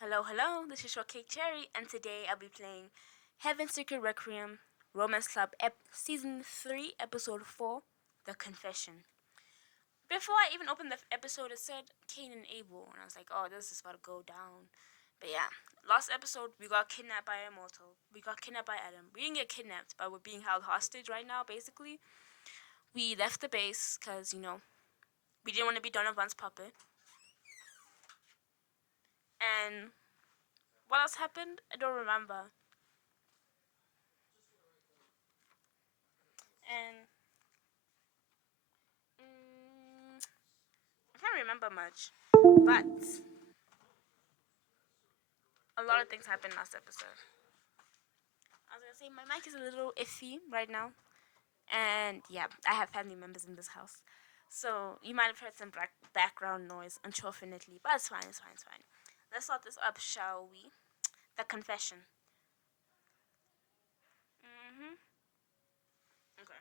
Hello, hello, this is Shortcake Cherry, and today I'll be playing Heaven's Secret Requiem Romance Club Season 3, Episode 4, The Confession. Before I even opened the episode, it said Cain and Abel, and I was like, oh, this is about to go down. But yeah, last episode, we got kidnapped by Immortal. We got kidnapped by Adam. We didn't get kidnapped, but we're being held hostage right now, basically. We left the base because, we didn't want to be Donovan's puppet. And what else happened? I don't remember. And I can't remember much, but a lot of things happened last episode. I was gonna say my mic is a little iffy right now, and yeah, I have family members in this house, so you might have heard some background noise, unfortunately, but it's fine, it's fine, it's fine. Let's start this up, shall we? The confession. Mhm. Okay.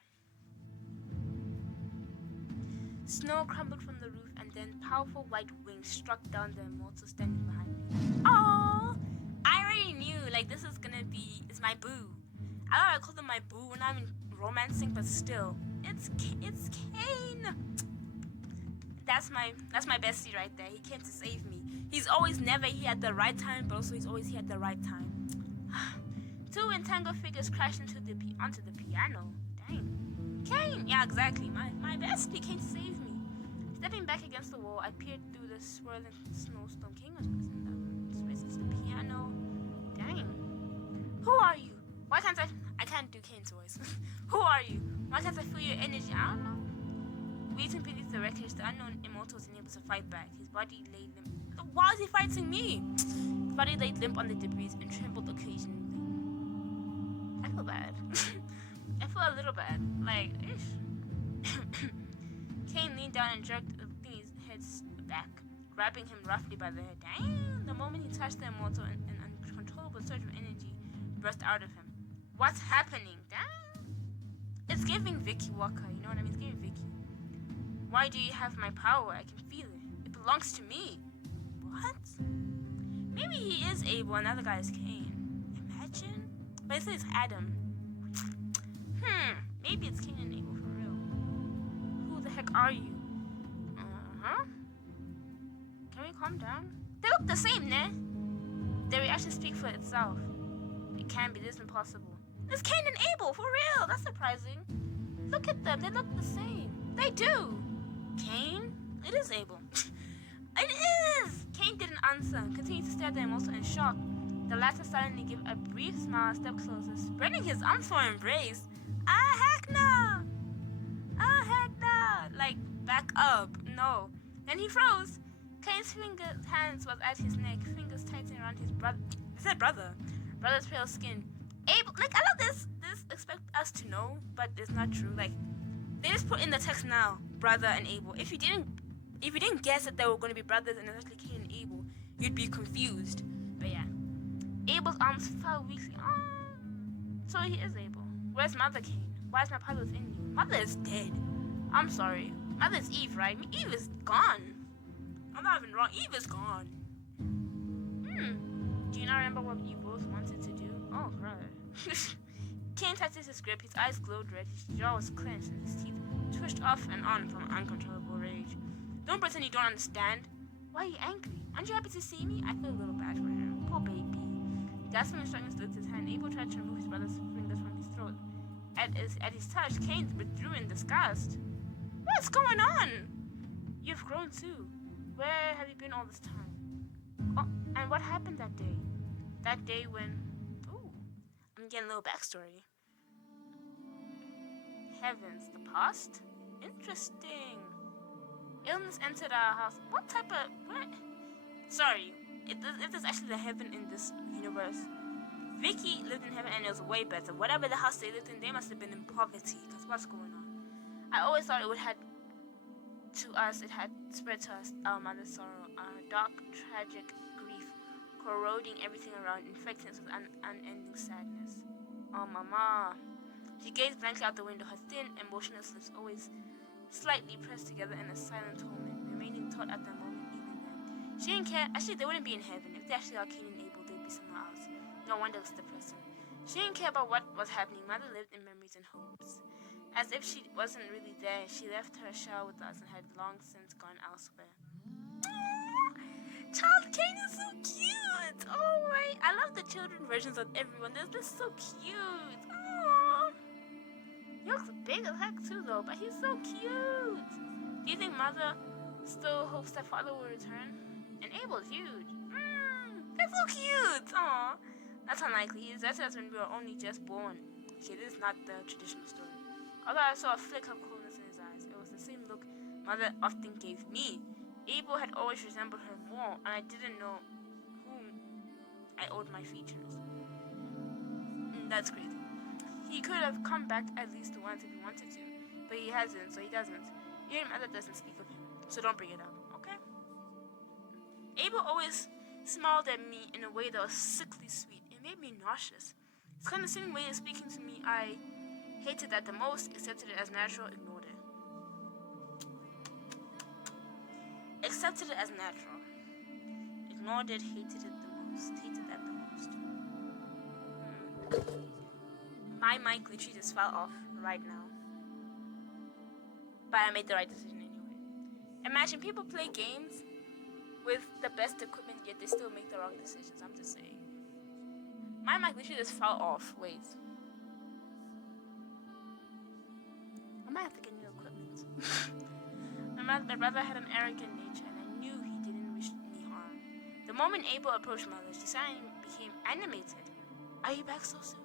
Snow crumbled from the roof, and then powerful white wings struck down the immortal standing behind me. Oh, I already knew, like, this is gonna be, it's my boo. I don't know, I call him my boo when I'm in romancing, but still, it's Kane. That's my bestie right there. He came to save me. He's always never here at the right time, but also he's always here at the right time. Two entangled figures crashed onto the piano. Dang. Kane! Yeah, exactly. My bestie came to save me. Stepping back against the wall, I peered through the swirling snowstorm. Kane was pressing the spaces to the piano. Dang. Who are you? Why can't I can't do Kane's voice. Who are you? Why can't I feel your energy? I don't know. Waiting beneath the wreckage, the unknown immortal was unable to fight back. His body lay limp. Why is he fighting me? His body lay limp on the debris and trembled occasionally. I feel bad. I feel a little bad. Like, ish. Kane leaned down and jerked the thingy's head back, grabbing him roughly by the head. Dang! The moment he touched the immortal, an uncontrollable surge of energy burst out of him. What's happening? Dang! It's giving Vicky Walker, you know what I mean? It's giving Vicky. Why do you have my power? I can feel it. It belongs to me. What? Maybe he is Abel and the other guy is Cain. Imagine? But it says Adam. Maybe it's Cain and Abel for real. Who the heck are you? Uh-huh. Can we calm down? They look the same, ne? Their reactions speak for itself. It can't be this impossible. It's Cain and Abel, for real. That's surprising. Look at them. They look the same. They do. Cain? It is Abel. It is! Cain didn't answer, continued to stare at them also in shock. The latter suddenly gave a brief smile and stepped closer, spreading his arms for an embrace. Ah, heck no! Ah, heck no! Like, back up. No. Then he froze. Cain's hands was at his neck, fingers tightening around his brother. Is that brother? Brother's pale skin. Abel, like, I love this. This expect us to know, but it's not true. Like, they just put in the text now, brother and Abel. If you didn't guess that they were going to be brothers and especially Cain and Abel, you'd be confused. But yeah, Abel's arms fell weakly. Oh, so he is Abel. Where's Mother Cain? Why is my power within you? Mother is dead. I'm sorry. Mother's Eve, right? Eve is gone. I'm not even wrong. Eve is gone. Do you not remember what you both wanted to do? Oh, brother. Cain tightened his grip, his eyes glowed red, his jaw was clenched, and his teeth twitched off and on from uncontrollable rage. Don't pretend you don't understand. Why are you angry? Aren't you happy to see me? I feel a little bad for him. Poor baby. Gasping and struggling to lift his hand, Abel tried to remove his brother's fingers from his throat. At his touch, Cain withdrew in disgust. What's going on? You've grown too. Where have you been all this time? Oh, and what happened that day? That day when... Ooh, I'm getting a little backstory. Heavens, the past? Interesting. Illness entered our house. What type of... What? Sorry, it is actually the heaven in this universe. Vicky lived in heaven and it was way better. Whatever the house they lived in, they must have been in poverty. Because what's going on? I always thought it had spread to us our mother's sorrow, our dark, tragic grief, corroding everything around, infecting us with unending sadness. Oh, Mama. She gazed blankly out the window, her thin, emotionless lips always slightly pressed together in a silent torment, remaining taut at the moment even then. She didn't care. Actually, they wouldn't be in heaven. If they actually are Cain and Abel, they'd be somewhere else. No wonder it's depressing. She didn't care about what was happening. Mother lived in memories and hopes. As if she wasn't really there, she left her shell with us and had long since gone elsewhere. Child Cain is so cute! Oh my, I love the children versions of everyone. They're just so cute. Aww. He looks big as heck too though, but he's so cute. Do you think Mother still hopes that Father will return? And Abel's huge. They're so cute! Aww. That's unlikely. He deserted us when we were only just born. Okay, this is not the traditional story. Although I saw a flick of coldness in his eyes, it was the same look Mother often gave me. Abel had always resembled her more, and I didn't know whom I owed my features. That's crazy. He could have come back at least once if he wanted to, but he hasn't, so he doesn't. Even Mother doesn't speak of him, so don't bring it up, okay? Abel always smiled at me in a way that was sickly sweet. It made me nauseous. His condescending way of speaking to me, I hated that the most, accepted it as natural, ignored it. Accepted it as natural. Ignored it, hated it the most. Hated that the most. My mic literally just fell off right now. But I made the right decision anyway. Imagine people play games with the best equipment, yet they still make the wrong decisions. I'm just saying. My mic literally just fell off. Wait. I might have to get new equipment. My brother had an arrogant nature, and I knew he didn't wish me harm. The moment Abel approached Mother, she suddenly became animated. Are you back so soon?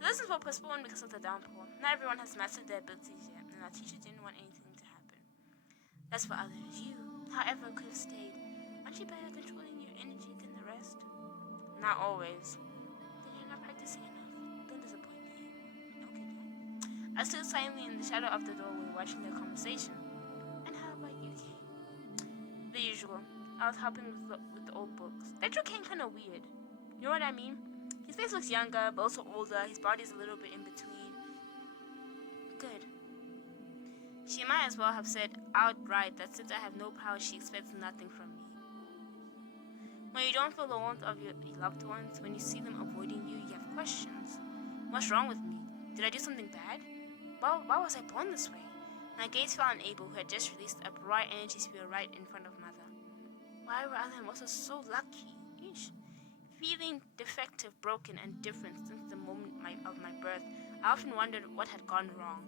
The lessons were postponed because of the downpour. Not everyone has mastered their abilities yet, and our teacher didn't want anything to happen. That's for others. You, however, could have stayed. Aren't you better at controlling your energy than the rest? Not always. Then you're not practicing enough. Don't disappoint me. Okay, Dad. I stood silently in the shadow of the doorway, watching their conversation. And how about you, Kane? The usual. I was helping with the old books. That drew Kane kind of weird. You know what I mean? His face looks younger, but also older. His body's a little bit in between. Good. She might as well have said outright that since I have no power, she expects nothing from me. When you don't feel the warmth of your loved ones, when you see them avoiding you, you have questions. What's wrong with me? Did I do something bad? Why was I born this way? My gaze fell on Abel, who had just released a bright energy sphere right in front of Mother. Why were other also so lucky? Eesh. Feeling defective, broken, and different since the moment of my birth, I often wondered what had gone wrong.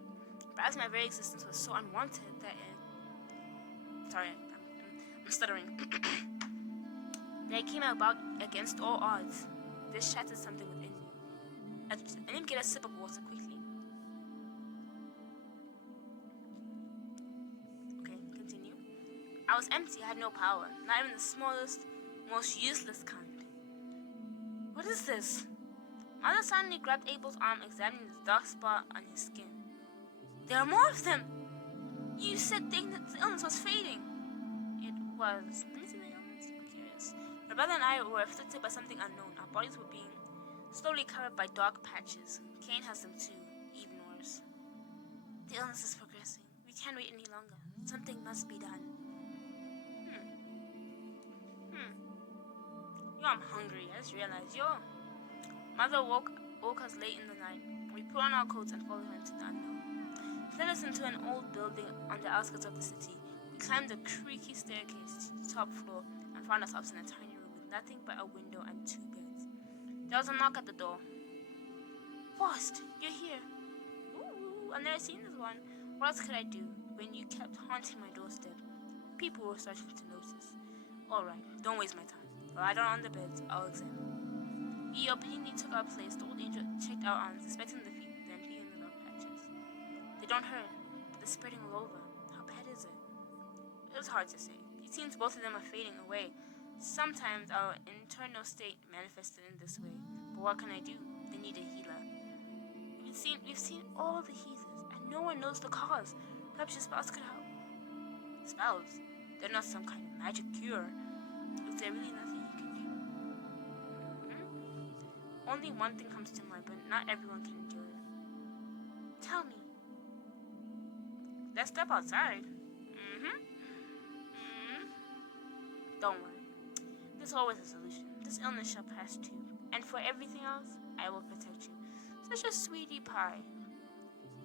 Perhaps my very existence was so unwanted that Sorry, I'm stuttering. That I came about against all odds. This shattered something within me. I need to get a sip of water quickly. Okay, continue. I was empty, I had no power. Not even the smallest, most useless kind. What is this? Mother suddenly grabbed Abel's arm, examining the dark spot on his skin. There are more of them! You said the illness was fading. It was. Let me see the illness. I'm curious. My brother and I were afflicted by something unknown. Our bodies were being slowly covered by dark patches. Cain has them too, even worse. The illness is progressing. We can't wait any longer. Something must be done. Yo, I'm hungry. I just realized. Mother woke us late in the night. We put on our coats and followed her into the unknown. She led us into an old building on the outskirts of the city. We climbed the creaky staircase to the top floor and found ourselves in a tiny room with nothing but a window and 2 beds. There was a knock at the door. Faust, you're here. Ooh, I've never seen this one. What else could I do when you kept haunting my doorstep? People were starting to notice. Alright, don't waste my time. Lie down on the beds, I'll examine. We obediently took our place. The old angel checked our arms, inspecting the feet, then feeling the dark patches. They don't hurt, but they're spreading all over. How bad is it? It was hard to say. It seems both of them are fading away. Sometimes our internal state manifested in this way. But what can I do? They need a healer. We've seen all the healers, and no one knows the cause. Perhaps your spells could help. Spells? They're not some kind of magic cure. Is there really nothing you can do? Only one thing comes to mind, but not everyone can endure it. Tell me. Let's step outside. Don't worry. There's always a solution. This illness shall pass too. And for everything else, I will protect you. Such a sweetie pie.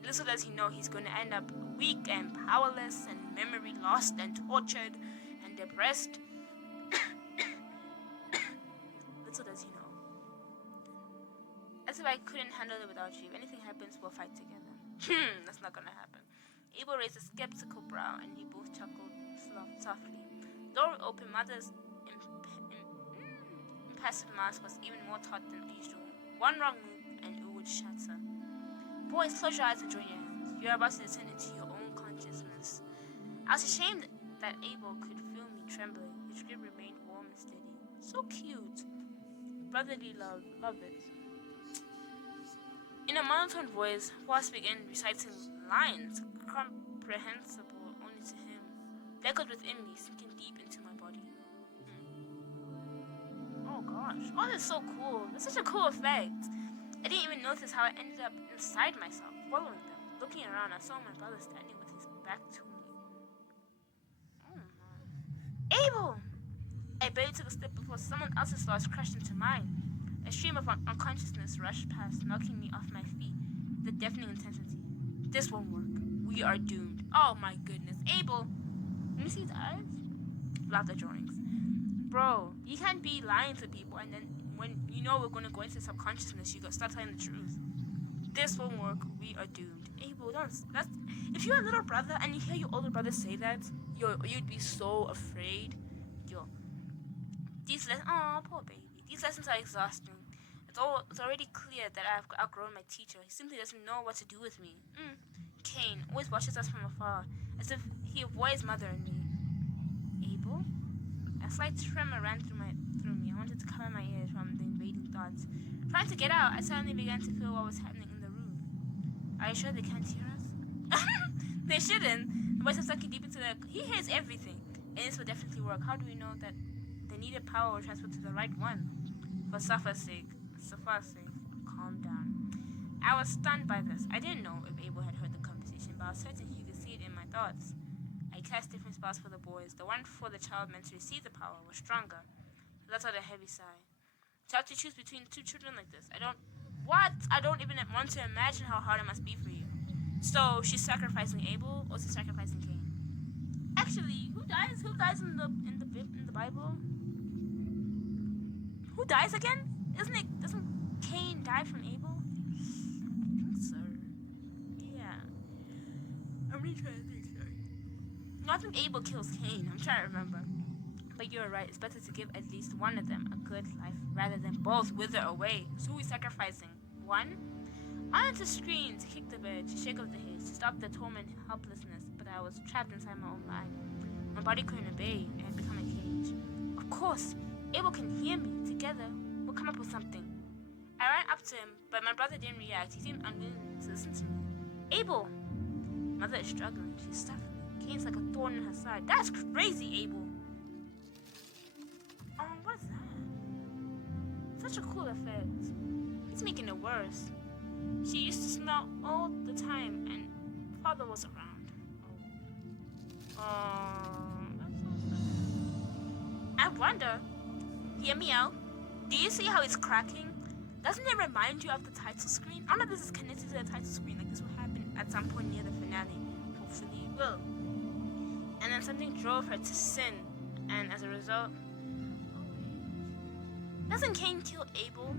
Little does he know he's going to end up weak and powerless and memory lost and tortured and depressed. Little does he know. As if I couldn't handle it without you. If anything happens, we'll fight together. That's not gonna happen. Abel raised a skeptical brow and he both chuckled softly. Door open, Mother's impassive mask was even more taut than usual. One wrong move and it would shatter. Boys, close your eyes and join your hands. You are about to descend into your own consciousness. I was ashamed that Abel could feel me trembling. His grip remained warm and steady. So cute. Brotherly love it. In a monotone voice, Voss began reciting lines comprehensible only to him. They echoed within me, sinking deep into my body. Oh gosh. Oh, that's so cool. That's such a cool effect. I didn't even notice how I ended up inside myself, following them. Looking around, I saw my brother standing with his back to me. Oh my. Abel! I barely took a step before someone else's thoughts crashed into mine. A stream of unconsciousness rushed past, knocking me off my feet with a deafening intensity. This won't work. We are doomed. Oh my goodness. Abel! Let me see his eyes? Love the drawings. Bro, you can't be lying to people and then when you know we're going to go into subconsciousness, you got to start telling the truth. This won't work. We are doomed. Abel, that's if you're a little brother and you hear your older brother say that, you'd be so afraid. These lessons, poor baby. These lessons are exhausting. It's already clear that I've outgrown my teacher. He simply doesn't know what to do with me. Cain always watches us from afar, as if he avoids Mother and me. Abel? A slight tremor ran through me. I wanted to cover my ears from the invading thoughts. Trying to get out, I suddenly began to feel what was happening in the room. Are you sure they can't hear us? They shouldn't. The voice is sucking deep into He hears everything, and this will definitely work. How do we know that the needed power will transfer to the right one? For Safa's sake, calm down. I was stunned by this. I didn't know if Abel had heard the conversation, but I was certain he could see it in my thoughts. I cast different spells for the boys. The one for the child meant to receive the power was stronger. He let out a heavy sigh. To have to choose between two children like this, I don't even want to imagine how hard it must be for you. So she's sacrificing Abel, or she's sacrificing Cain? Actually, who dies? Who dies in the Bible? Who dies again? Doesn't Cain die from Abel? I think so. Yeah. I'm really trying to think, sorry. No, I think Abel kills Cain. I'm trying to remember. But you're right. It's better to give at least one of them a good life rather than both wither away. So who are we sacrificing? One? I wanted to scream, to kick the bed, to shake off the haze, to stop the torment and helplessness, but I was trapped inside my own mind. My body couldn't obey. It had become a cage. Of course, Abel can hear me. Together, we'll come up with something. I ran up to him, but my brother didn't react. He seemed unwilling to listen to me. Abel! Mother is struggling. She's suffering. Cain's like a thorn in her side. That's crazy, Abel. What's that? Such a cool effect. He's making it worse. She used to smell all the time, and father was around. That's so sad. I wonder, hear me out. Do you see how it's cracking? Doesn't it remind you of the title screen? I don't know if this is connected to the title screen. Like this will happen at some point near the finale. Hopefully it will. And then something drove her to sin, and as a result, doesn't Cain kill Abel?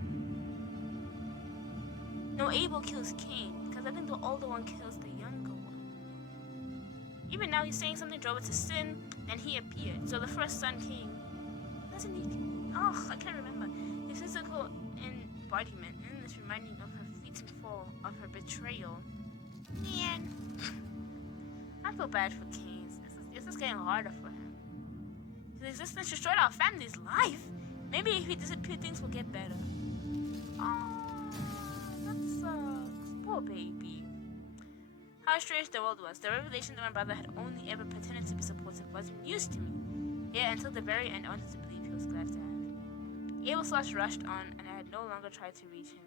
No, Abel kills Cain, because I think the older one kills the younger one. Even now he's saying something drove it to sin, then he appeared. So the first son, Cain, doesn't he? I can't remember. His physical embodiment, and this reminding of her fleeting fall, of her betrayal. Man, I feel bad for Cain. This is getting harder for him. His existence destroyed our family's life. Maybe if he disappeared, things will get better. That sucks. Poor baby. How strange the world was. The revelation that my brother had only ever pretended to be supportive was news to me. Yet until the very end, I wanted to believe he was glad to have me. Abel's thoughts rushed on, and I had no longer tried to reach him.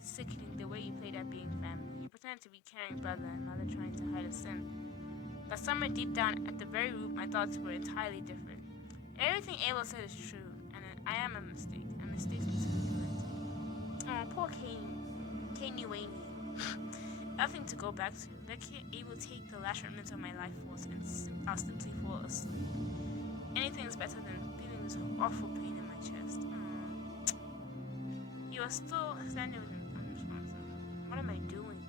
Sickening the way he played at being family. He pretended to be caring brother and mother trying to hide a sin. But somewhere deep down, at the very root, my thoughts were entirely different. Everything Abel said is true, and I am a mistake. A mistake specifically corrected. Oh, poor Cain. Cainy Waney. Nothing to go back to. Let Abel take the last remnants of my life force and I'll simply fall asleep. Anything is better than feeling this awful pain in my chest. He was still standing with him unresponsive. What am I doing?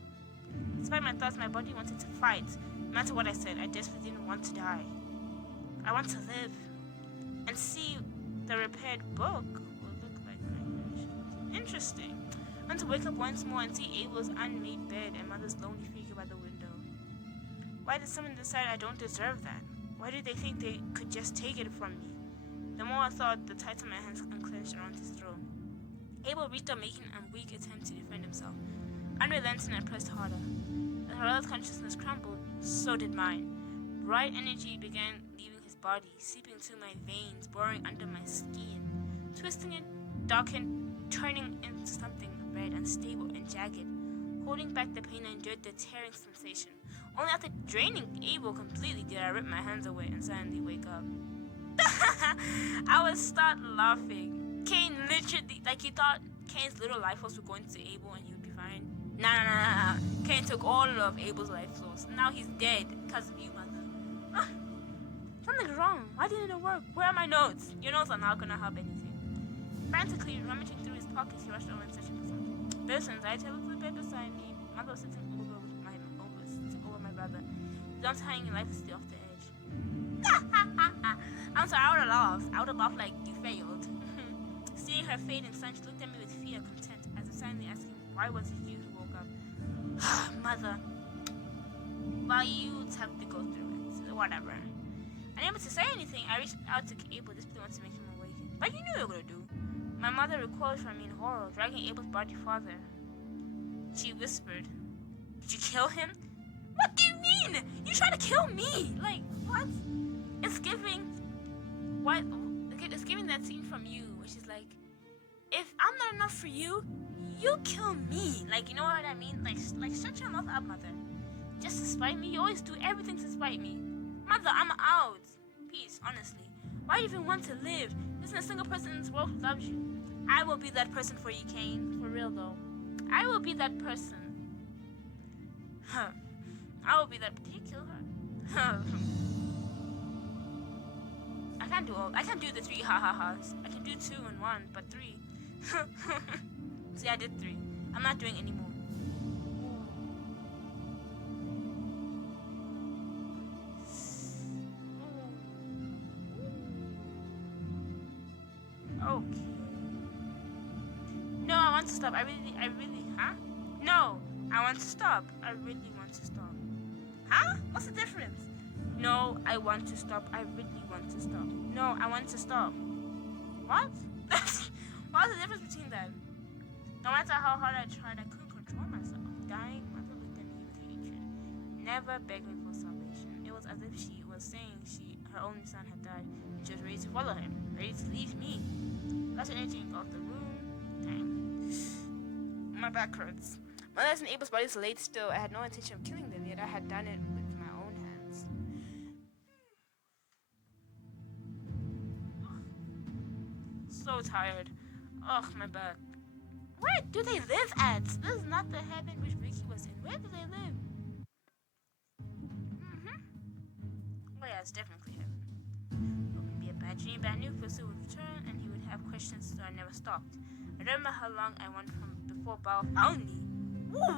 Despite my thoughts, my body wanted to fight. No matter what I said, I desperately didn't want to die. I want to live. And see the repaired book will look like my creation. Interesting. I want to wake up once more and see Abel's unmade bed and Mother's lonely figure by the window. Why did someone decide I don't deserve that? Why did they think they could just take it from me? The more I thought, the tighter my hands unclenched around his throat. Abel reached up, making a weak attempt to defend himself. Unrelenting, I pressed harder. As my brother's consciousness crumbled, so did mine. Bright energy began leaving his body, seeping through my veins, boring under my skin, twisting it, darkened, turning into something red, unstable, and jagged. Holding back the pain, I endured the tearing sensation. Only after draining Abel completely did I rip my hands away and suddenly wake up. I would start laughing. Cain literally, he thought Cain's little life force would go into Abel and he would be fine. Nah. Cain took all of Abel's life force. Now he's dead because of you, Mother. Something's wrong. Why didn't it work? Where are my notes? Your notes are not gonna help anything. Frantically rummaging through his pockets, he rushed over and searching for something. Listen, I looked at the bed beside me. Mother was sitting over my brother. His arms hanging lifelessly off the edge. I'm sorry, I would have laughed like you failed. Seeing her fade in sun, she looked at me with fear and contempt, as if silently asking, why was it you who woke up? Mother, well, you have to go through it. So whatever. Unable to say anything, I reached out to Abel, desperately wanted to make him awaken. But you knew you were going to do. My mother recoiled from me in horror, dragging Abel's body farther. She whispered, did you kill him? What do you mean? You tried to kill me? Like, what? It's giving that scene from You, which is like, if I'm not enough for you, you kill me. Like, you know what I mean? Like shut your mouth up, Mother. Just to spite me? You always do everything to spite me. Mother, I'm out. Peace, honestly. Why do you even want to live? There isn't a single person in this world who loves you. I will be that person for you, Cain. For real, though. I will be that person. I will be that. Did he kill her? I can't do the 3 ha-ha-has. I can do 2 and 1, but 3. See, I did 3. I'm not doing any more. Okay. No, I want to stop. I really, huh? No, I want to stop. I really want to stop. Huh? What's the difference? No, I want to stop. I really want to stop. No, I want to stop. What? What's the difference between that? No matter how hard I tried, I couldn't control myself. Dying, Mother looked at me with hatred. Never begged me for salvation. It was as if she was saying her only son had died, and she was ready to follow him, ready to leave me. That's energy engulfed the room. Dang. My back hurts. Mother's and Abel's bodies laid still. I had no intention of killing them, yet I had done it with my own hands. So tired. Ugh, my back. Where do they live at? This is not the heaven which Ricky was in. Where do they live? Oh yeah, it's definitely heaven. It would be a bad dream, but I knew Phil would return and he would have questions, so I never stopped. I remember how long I went from before Bao found me. Woo!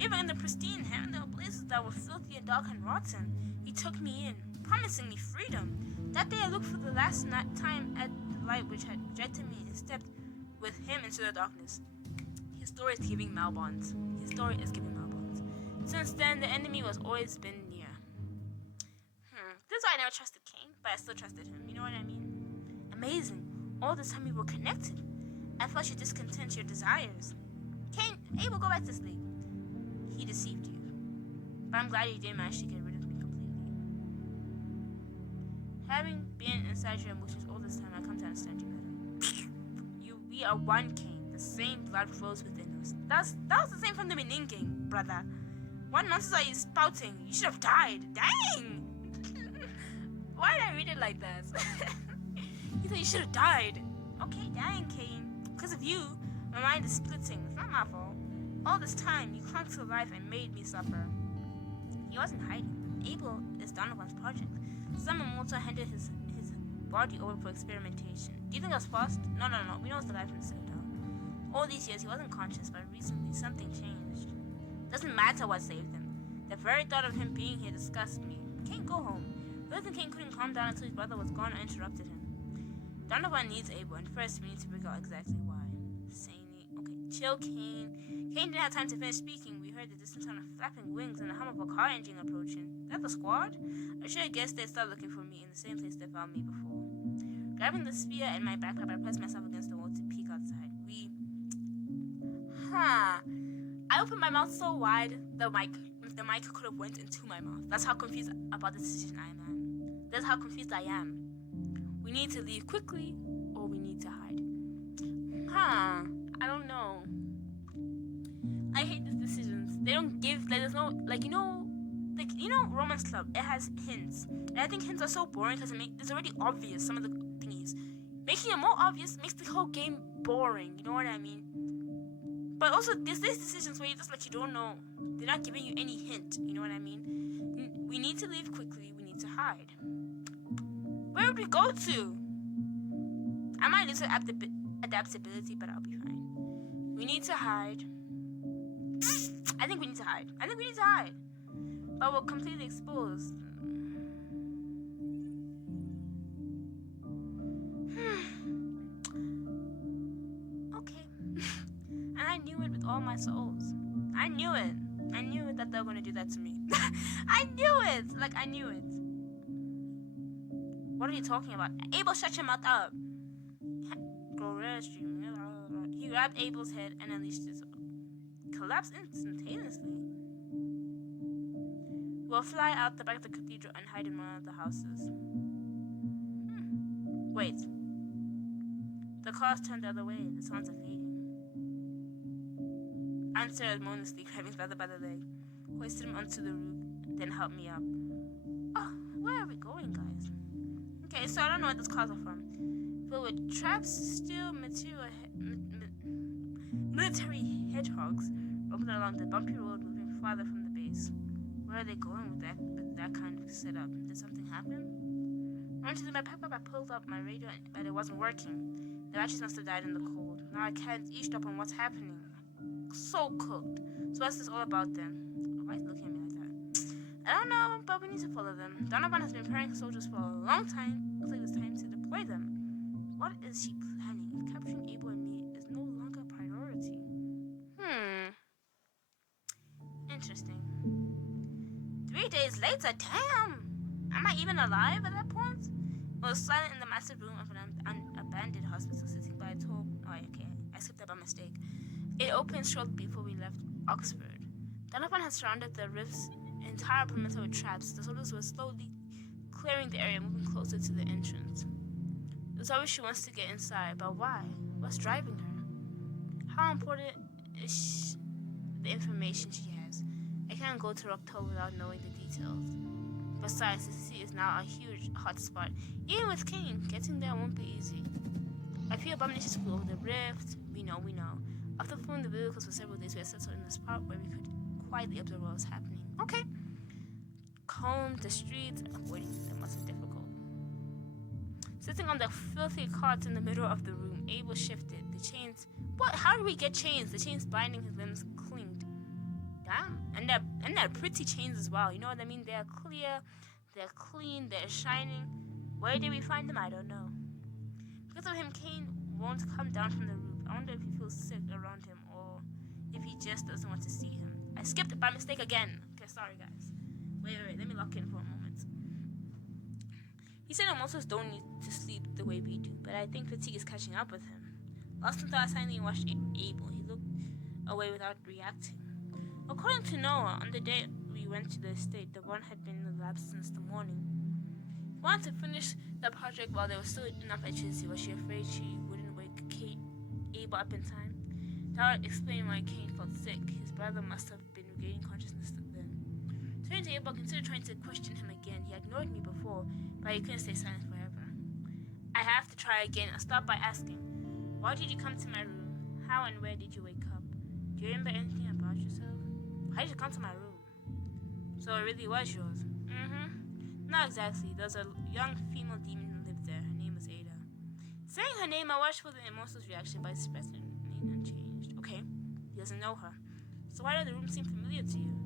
Even in the pristine heaven, there were places that were filthy and dark and rotten. He took me in, promising me freedom. That day I looked for the last time at the light which had rejected me and stepped with him into the darkness. His story is giving Malbonds. Since then, the enemy was always been near. This is why I never trusted Cain, but I still trusted him. You know what I mean? Amazing. All this time we were connected. I thought your discontent, your desires. Cain, Abel, go back to sleep. He deceived you. But I'm glad you didn't manage to get rid of me completely. Having been inside your emotions all this time, I come to understand you better. We are one, Cain. The same blood flows within us. That was the same from the beginning, brother. What nonsense are you spouting? You should have died. Dang! Why did I read it like that? He said you should have died. Okay, dang, Kane. Because of you, my mind is splitting. It's not my fault. All this time, you clung to life and made me suffer. He wasn't hiding. Abel is Donovan's project. Some immortal handed his body over for experimentation. Do you think that's fast? No. We know it's the guy from the Citadel. All these years, he wasn't conscious, but recently something changed. Doesn't matter what saved him. The very thought of him being here disgusts me. Kane, go home. Wilson Kane couldn't calm down until his brother was gone and interrupted him. Donovan needs Abel, and first we need to figure out exactly why. Saney. Okay, chill, Kane. Kane didn't have time to finish speaking. We heard the distant sound of flapping wings and the hum of a car engine approaching. Is that the squad? I should have guessed they'd start looking for me in the same place they found me before. Grabbing the spear and my backpack, I pressed myself against the wall to peek outside. I opened my mouth so wide, the mic could have went into my mouth. That's how confused about the decision I am. That's how confused I am. We need to leave quickly, or we need to hide. I don't know. I hate these decisions. They don't give, there's no, Romance Club, it has hints. And I think hints are so boring because it's already obvious, some of the thingies. Making it more obvious makes the whole game boring, you know what I mean? But also, there's these decisions where you just you don't know. They're not giving you any hint, you know what I mean? We need to leave quickly, we need to hide. Where would we go to? I might lose adaptability, but I'll be fine. We need to hide. I think we need to hide. But we're completely exposed. Okay. And I knew it with all my souls. I knew it that they were going to do that to me. I knew it. I knew it. What are you talking about? Abel, shut your mouth up. He grabbed Abel's head and unleashed his collapsed instantaneously. We'll fly out the back of the cathedral and hide in one of the houses. Wait. The cars turned the other way. The sounds are fading. Unceremoniously grabbing his brother by the leg, hoisted him onto the roof, then helped me up. Oh, where are we going, guys? Okay, so I don't know where those cars are from. Filled with traps, steel, military hedgehogs, rolling along the bumpy road, moving farther from the base. Where are they going with that kind of setup? Did something happen? Running to my backpack, I pulled up my radio, but it wasn't working. The batteries must have died in the cold. Now I can't eavesdrop on what's happening. So cooked. So what's this all about then? Why is he looking at me like that? I don't know, but we need to follow them. Donovan has been preparing soldiers for a long time. Looks like it's time to deploy them. What is she planning if capturing Abel and me is no longer a priority? Interesting. 3 days later, damn! Am I even alive at that point? I was silent in the massive room of an abandoned hospital sitting by a tall... Oh, okay. I skipped that by mistake. It opened shortly before we left Oxford. Donovan had surrounded the rift's entire perimeter with traps. The soldiers were slowly clearing the area, moving closer to the entrance. It's obvious she wants to get inside, but why? What's driving her? How important is the information she has? I can't go to Rocktober without knowing the details. Besides, the city is now a huge hotspot. Even with Kane, getting there won't be easy. A few abominations flew over the rift. We know. After fleeing the vehicles for several days, we had settled in a spot where we could quietly observe what was happening. Okay. Combed the streets, avoiding them must be difficult. Sitting on the filthy cot in the middle of the room, Abel shifted. The chains... What? How did we get chains? The chains binding his limbs clinged. Damn. And they're pretty chains as well. You know what I mean? They're clear, they're clean, they're shining. Where did we find them? I don't know. Because of him, Kane won't come down from the roof. I wonder if he feels sick around him or if he just doesn't want to see him. I skipped it by mistake again. Okay, sorry guys. Wait, let me lock in for a moment. He said immortals don't need to sleep the way we do, but I think fatigue is catching up with him. Lost until I silently watched Abel. He looked away without reacting. According to Noah, on the day we went to the estate, the one had been in the lab since the morning. He wanted to finish the project while there was still enough electricity. Was she afraid she wouldn't wake Abel up in time? That would explain why Kane felt sick. His brother must have been regaining consciousness then. Turning to Abel, I considered trying to question him again. He ignored me before, but he couldn't stay silent forever. I have to try again, I start by asking, why did you come to my room? How and where did you wake up? Do you remember anything about yourself? Why did you come to my room? So it really was yours? Not exactly. There was a young female demon who lived there. Her name was Ada. Saying her name, I watched for the emotional reaction by expressing unchanged. Okay, he doesn't know her. So why did the room seem familiar to you?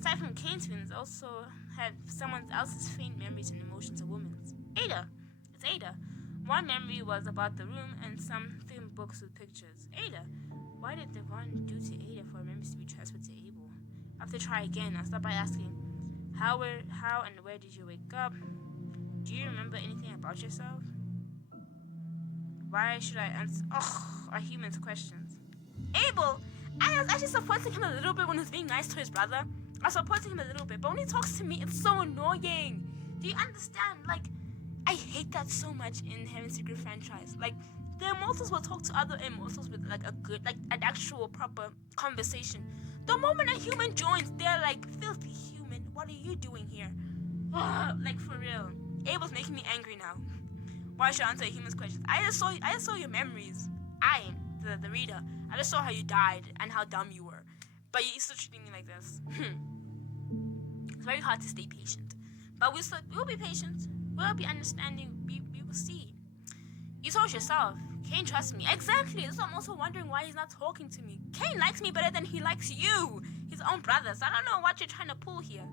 Aside from Kane's feelings, also had someone else's faint memories and emotions of women's. Ada! It's Ada. One memory was about the room and some thin books with pictures. Ada! Why did the one do to Ada for her memories to be transferred to Abel? I have to try again. I'll start by asking, how and where did you wake up? Do you remember anything about yourself? Why should I answer? Our humans' questions. Abel! I was actually supporting him a little bit when he was being nice to his brother. I was supporting him a little bit, but when he talks to me, it's so annoying. Do you understand? Like, I hate that so much in Heaven's Secret franchise. Like, the immortals will talk to other immortals with like a good, like an actual proper conversation. The moment a human joins, they're like, filthy human, what are you doing here? Like, for real. Abel's making me angry now. Why should I answer a human's questions? I just saw your memories. The reader. I just saw how you died and how dumb you were. But you're still treating me like this. It's very hard to stay patient. But we'll be patient. We'll be understanding. We will see. You told yourself. Kane trusts me. Exactly. So I'm also wondering why he's not talking to me. Kane likes me better than he likes you. His own brother. So I don't know what you're trying to pull here.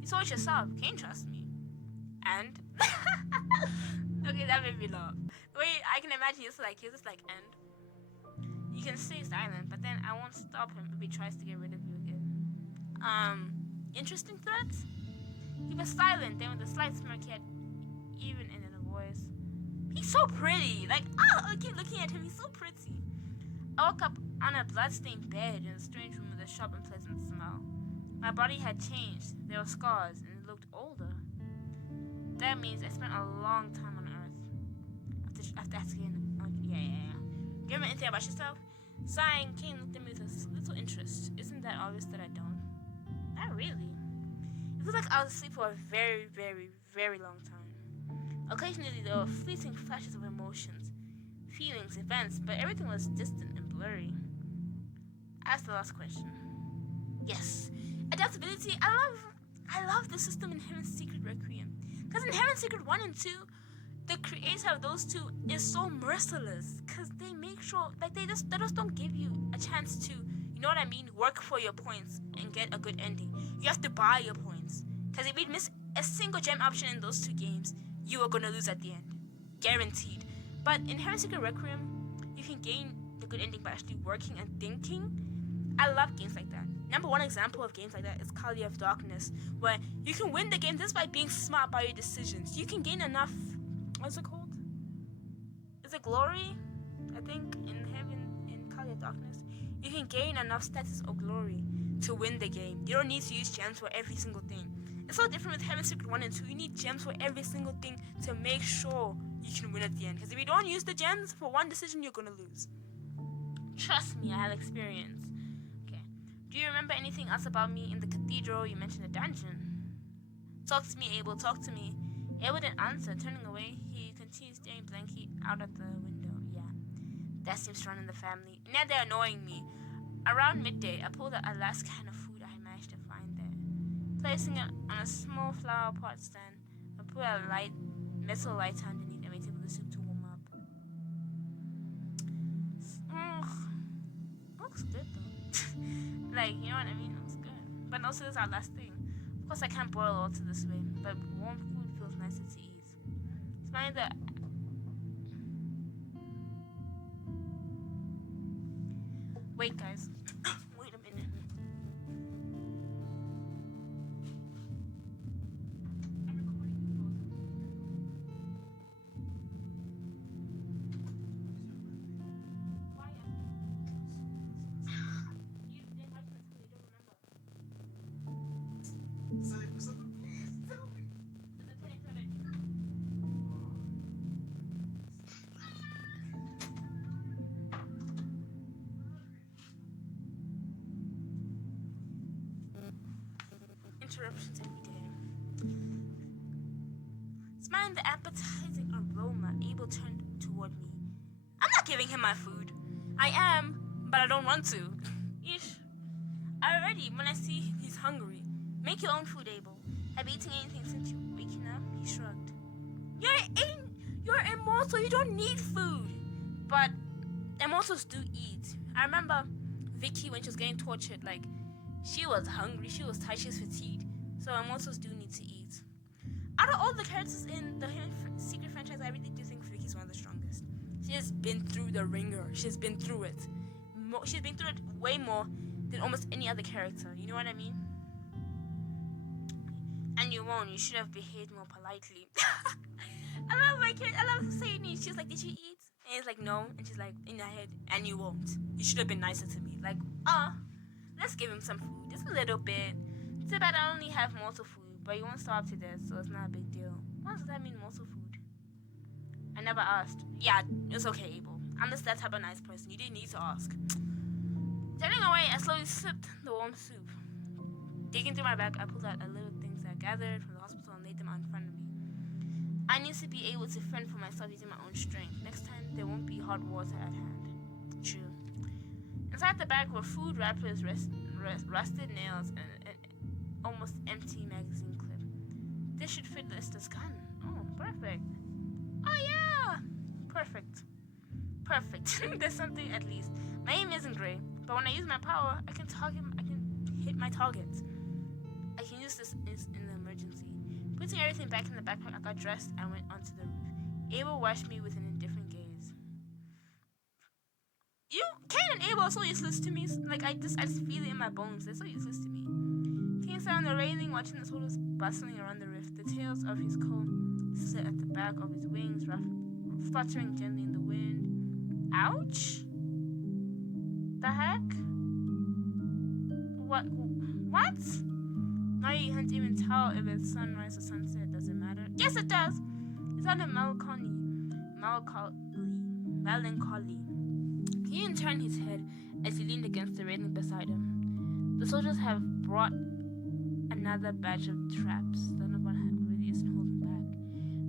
You told yourself. Kane trusts me. And? Okay, that made me laugh. Wait, I can imagine he's just like, and? You can stay silent, but then I won't stop him if he tries to get rid of you again. Interesting threats? He was silent, then with a slight smirk he had even in the voice. He's so pretty! Like, I keep looking at him, he's so pretty. I woke up on a blood-stained bed in a strange room with a sharp and pleasant smell. My body had changed. There were scars, and it looked older. That means I spent a long time on Earth. After asking, yeah. Do you remember anything about yourself? Sighing, Kane looked at me with a little interest. Isn't that obvious that I don't? Not really. It feels like I was asleep for a very, very, very long time. Occasionally there were fleeting flashes of emotions, feelings, events, but everything was distant and blurry. Ask the last question. Yes. Adaptability. I love the system in Heaven's Secret Requiem. Because in Heaven's Secret 1 and 2, the creator of those two is so merciless. Because they make sure, like, they just don't give you a chance to, you know what I mean, work for your points and get a good ending. You have to buy your points. Because if you miss a single gem option in those two games, you are going to lose at the end. Guaranteed. But in Heaven's Secret Requiem, you can gain the good ending by actually working and thinking. I love games like that. Number one example of games like that is Kali of Darkness, where you can win the game just by being smart by your decisions. You can gain enough, what's it called? Is it glory? I think in Kali of Darkness, you can gain enough status or glory to win the game. You don't need to use gems for every single thing. It's so different with Heaven's Secret 1 and 2. You need gems for every single thing to make sure you can win at the end. Because if you don't use the gems for one decision, you're going to lose. Trust me, I have experience. Do you remember anything else about me in the cathedral? You mentioned a dungeon. Talk to me, Abel. Talk to me. Abel didn't answer. Turning away, he continued staring blankly out at the window. Yeah, that seems strong in the family. Now they're annoying me. Around midday, I pulled out a last can of food I managed to find there. Placing it on a small flower pot stand, I put a metal light underneath and waited for the soup to warm up. Looks good though. Like, you know what I mean? It's good. But also, this is our last thing. Of course, I can't boil all to this way, but warm food feels nicer to eat. It's funny that. Wait, guys. Wait a minute. Interruptions every day. Smelling the appetizing aroma, Abel turned to giving him my food. I am, but I don't want to. Ish. Already, when I see he's hungry. Make your own food, Abel. Have you eaten anything since you waking up? He shrugged. You're immortal. You don't need food. But immortals do eat. I remember Vicky when she was getting tortured. Like, she was hungry. She was tired. She was fatigued. So immortals do need to eat. Out of all the characters in the Secret franchise, I really do think Vicky's one of the strongest. She has been through the ringer. She's been through it. She's been through it way more than almost any other character. You know what I mean? And you won't. You should have behaved more politely. I love my kid. I love saying it. She's like, did you eat? And it's like, no. And she's like, in her head, and you won't. You should have been nicer to me. Like, let's give him some food. Just a little bit. Too bad I only have mortal food, but you won't starve to death, so it's not a big deal. What does that mean, mortal food? I never asked. Yeah, it's okay, Abel. I'm just that type of nice person. You didn't need to ask. Turning away, I slowly sipped the warm soup. Digging through my bag, I pulled out a little things I gathered from the hospital and laid them out in front of me. I need to be able to fend for myself using my own strength. Next time, there won't be hot water at hand. True. Inside the bag were food wrappers, rusted nails, and an almost empty magazine clip. This should fit Lister's gun. Oh, perfect. Oh, yeah! Perfect. There's something at least. My aim isn't great, but when I use my power, I can hit my targets. I can use this in an emergency. Putting everything back in the backpack, I got dressed and went onto the roof. Abel watched me with an indifferent gaze. Cain and Abel are so useless to me. Like, I just feel it in my bones. They're so useless to me. Cain sat on the railing, watching the soldiers bustling around the rift. The tails of his coat slit at the back of his wings, fluttering gently in the wind. Ouch! The heck? What? Now you can't even tell if it's sunrise or sunset. Does it matter? Yes, it does! It's not a melancholy. He didn't turn his head as he leaned against the railing beside him. The soldiers have brought another batch of traps. Donovan really isn't holding back.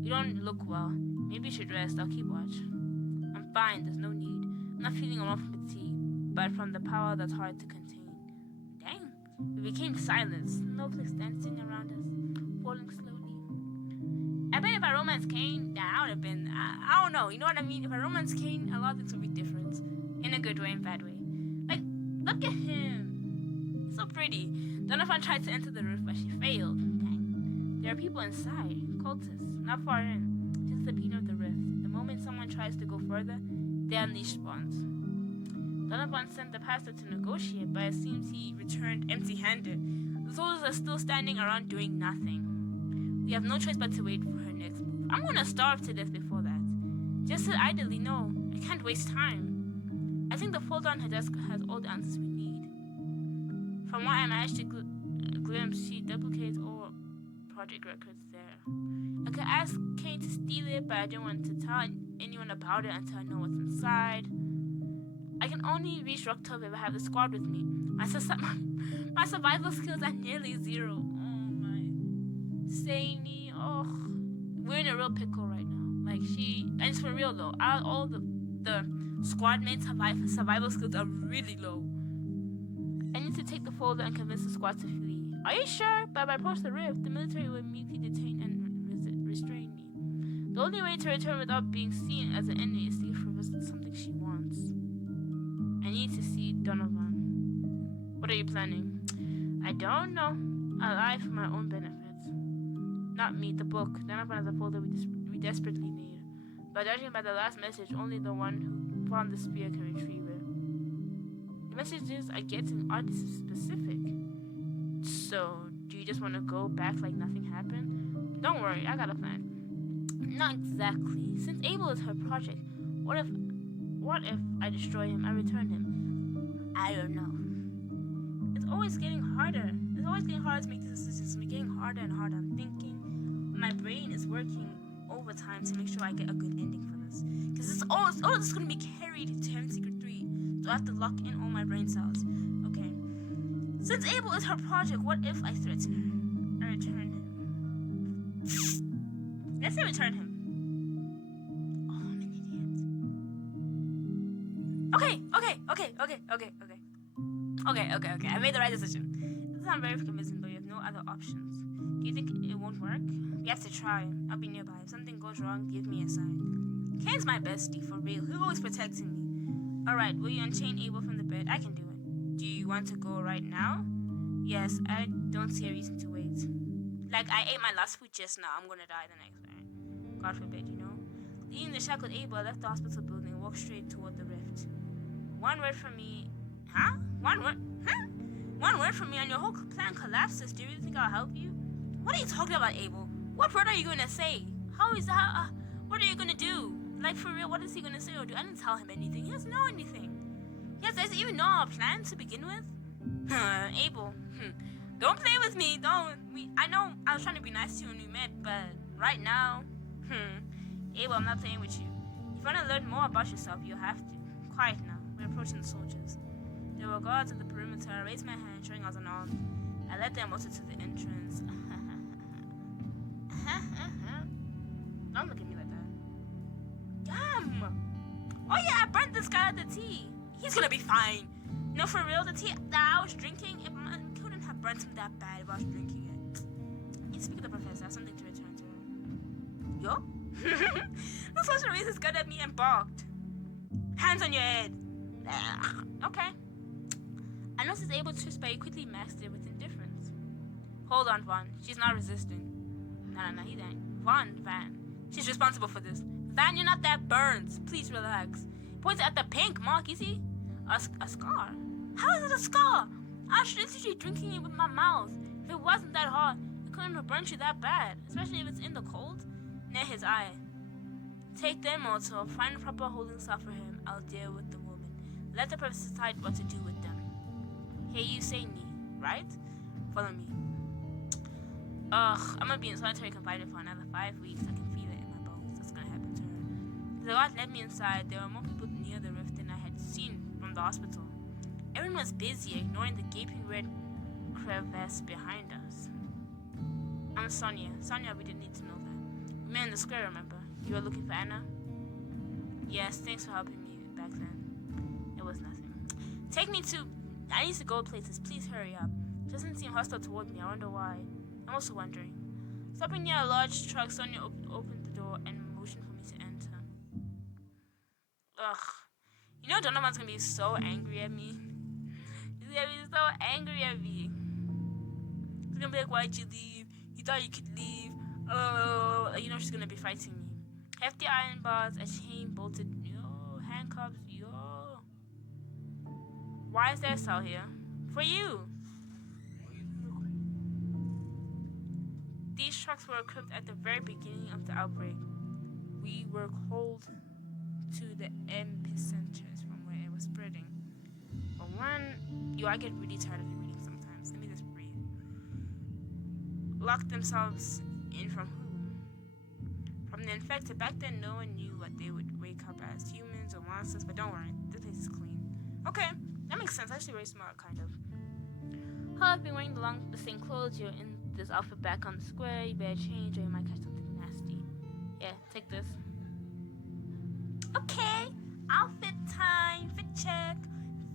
You don't look well. Maybe you should rest. I'll keep watch. I'm fine. There's no need. I'm not feeling around from fatigue, but from the power that's hard to contain. Dang. We became silent. Snowflakes dancing around us, falling slowly. I bet if I romance Cain, I would have been, I don't know, you know what I mean? If I romance Cain, a lot of things would be different. In a good way and bad way. Like, look at him. He's so pretty. Donovan tried to enter the roof, but she failed. Dang. There are people inside. Cultists. Not far in. Just at the beginning of the rift. The moment someone tries to go further, they unleash spawns. Donovan sent the pastor to negotiate, but it seems he returned empty-handed. The soldiers are still standing around doing nothing. We have no choice but to wait for her next move. I'm gonna starve to death before that. Just sit idly, no. I can't waste time. I think the folder on her desk has all the answers we need. From what I managed to glimpse, she duplicates all project records there. I could ask Cain to steal it, but I didn't want to tell anyone about it until I know what's inside. I can only reach Rocktop if I have the squad with me. My survival skills are nearly zero. Oh my. Samey. Oh. We're in a real pickle right now. Like, and it's for real though. All the squad mates' survival skills are really low. I need to take the folder and convince the squad to flee. Are you sure? But if I approach the rift, the military will immediately detain and restrain me. The only way to return without being seen as an enemy is to give her something she wants. I need to see Donovan. What are you planning? I don't know. I lie for my own benefit. Not me, the book. Donovan has a folder we desperately need. But judging by the last message, only the one who found the spear can retrieve it. The messages I get aren't specific. So, do you just want to go back like nothing happened? Don't worry, I got a plan. Not exactly. Since Abel is her project, what if I destroy him, I return him? I don't know. It's always getting harder. It's always getting harder to make these decisions. It's getting harder and harder. I'm thinking. My brain is working overtime to make sure I get a good ending for this. Because this is going to be carried to Heaven Secret 3. So I have to lock in all my brain cells. Okay. Since Abel is her project, what if I threaten her? I return him. Let's say return him. Oh, I'm an idiot. Okay. I made the right decision. This sounds very convincing, but you have no other options. Do you think it won't work? We have to try. I'll be nearby. If something goes wrong, give me a sign. Kane's my bestie, for real. He's always protecting me. Alright, will you unchain Abel from the bed? I can do it. Do you want to go right now? Yes, I don't see a reason to wait. Like, I ate my last food just now. I'm gonna die the next day. God forbid, you know? Leaving the shackled Abel, I left the hospital building and walked straight toward the rift. One word from me... Huh? One word? Huh? One word from me and your whole plan collapses. Do you really think I'll help you? What are you talking about, Abel? What word are you gonna say? What are you gonna do? Like, for real, what is he gonna say or do? I didn't tell him anything. He doesn't know anything. He doesn't even know our plan to begin with. Abel, don't play with me. I know I was trying to be nice to you when we met, but right now, Abel, I'm not playing with you. If you want to learn more about yourself, you'll have to. Quiet now. We're approaching the soldiers. There were guards at the perimeter. I raised my hand, showing I was unarmed. I led them also to the entrance. Don't look at me like that. Damn! Oh yeah, I burnt this guy at the tea. He's gonna be fine. No, for real, the tea that I was drinking, it couldn't have burnt him that bad if I was drinking it. Speak of the professor, I have something to return to. Yo? The soldier raised his gun at me and barked. Hands on your head. Okay. I noticed Abel twist, but he quickly masked it with indifference. Hold on, Vaughn. She's not resisting. No, he ain't. Van. She's responsible for this. Van, you're not that burns. Please relax. Points at the pink mark, you see? A scar? How is it a scar? I was literally drinking it with my mouth. If it wasn't that hot, it couldn't have burnt you that bad. Especially if it's in the cold. Near his eye. Take them also. Find a proper holding cell for him. I'll deal with the woman. Let the professor decide what to do with them. Hey, you say me, right? Follow me. I'm gonna be in solitary confinement for another 5 weeks. I can feel it in my bones. That's gonna happen to her. The guard led me inside. There were more people near the rift than I had seen from the hospital. Everyone was busy, ignoring the gaping red crevasse behind us. I'm Sonia. Sonia, we didn't need to know that. We met in the square, remember? You were looking for Anna? Yes, thanks for helping me back then. It was nothing. I need to go places. Please hurry up. Doesn't seem hostile toward me. I wonder why. I'm also wondering. Stopping near a large truck, Sonia opened the door and motioned for me to enter. Ugh. You know Donovan's gonna be so angry at me. He's gonna be so angry at me. He's gonna be like, why'd you leave? You thought you could leave. You know she's gonna be fighting me. Hefty iron bars, a chain bolted, handcuffs, Why is there a cell here? For you! These trucks were equipped at the very beginning of the outbreak. We were called to the epicenters from where it was spreading. But I get really tired of reading sometimes. Let me just breathe. Locked themselves in from whom? From the infected. Back then, no one knew what they would wake up as, humans or monsters, but don't worry, the place is clean. Okay, that makes sense. Actually, very smart, kind of. I've been wearing the same clothes. You're in this outfit back on the square. You better change or you might catch something nasty. Yeah, take this. Okay, outfit time. Fit check.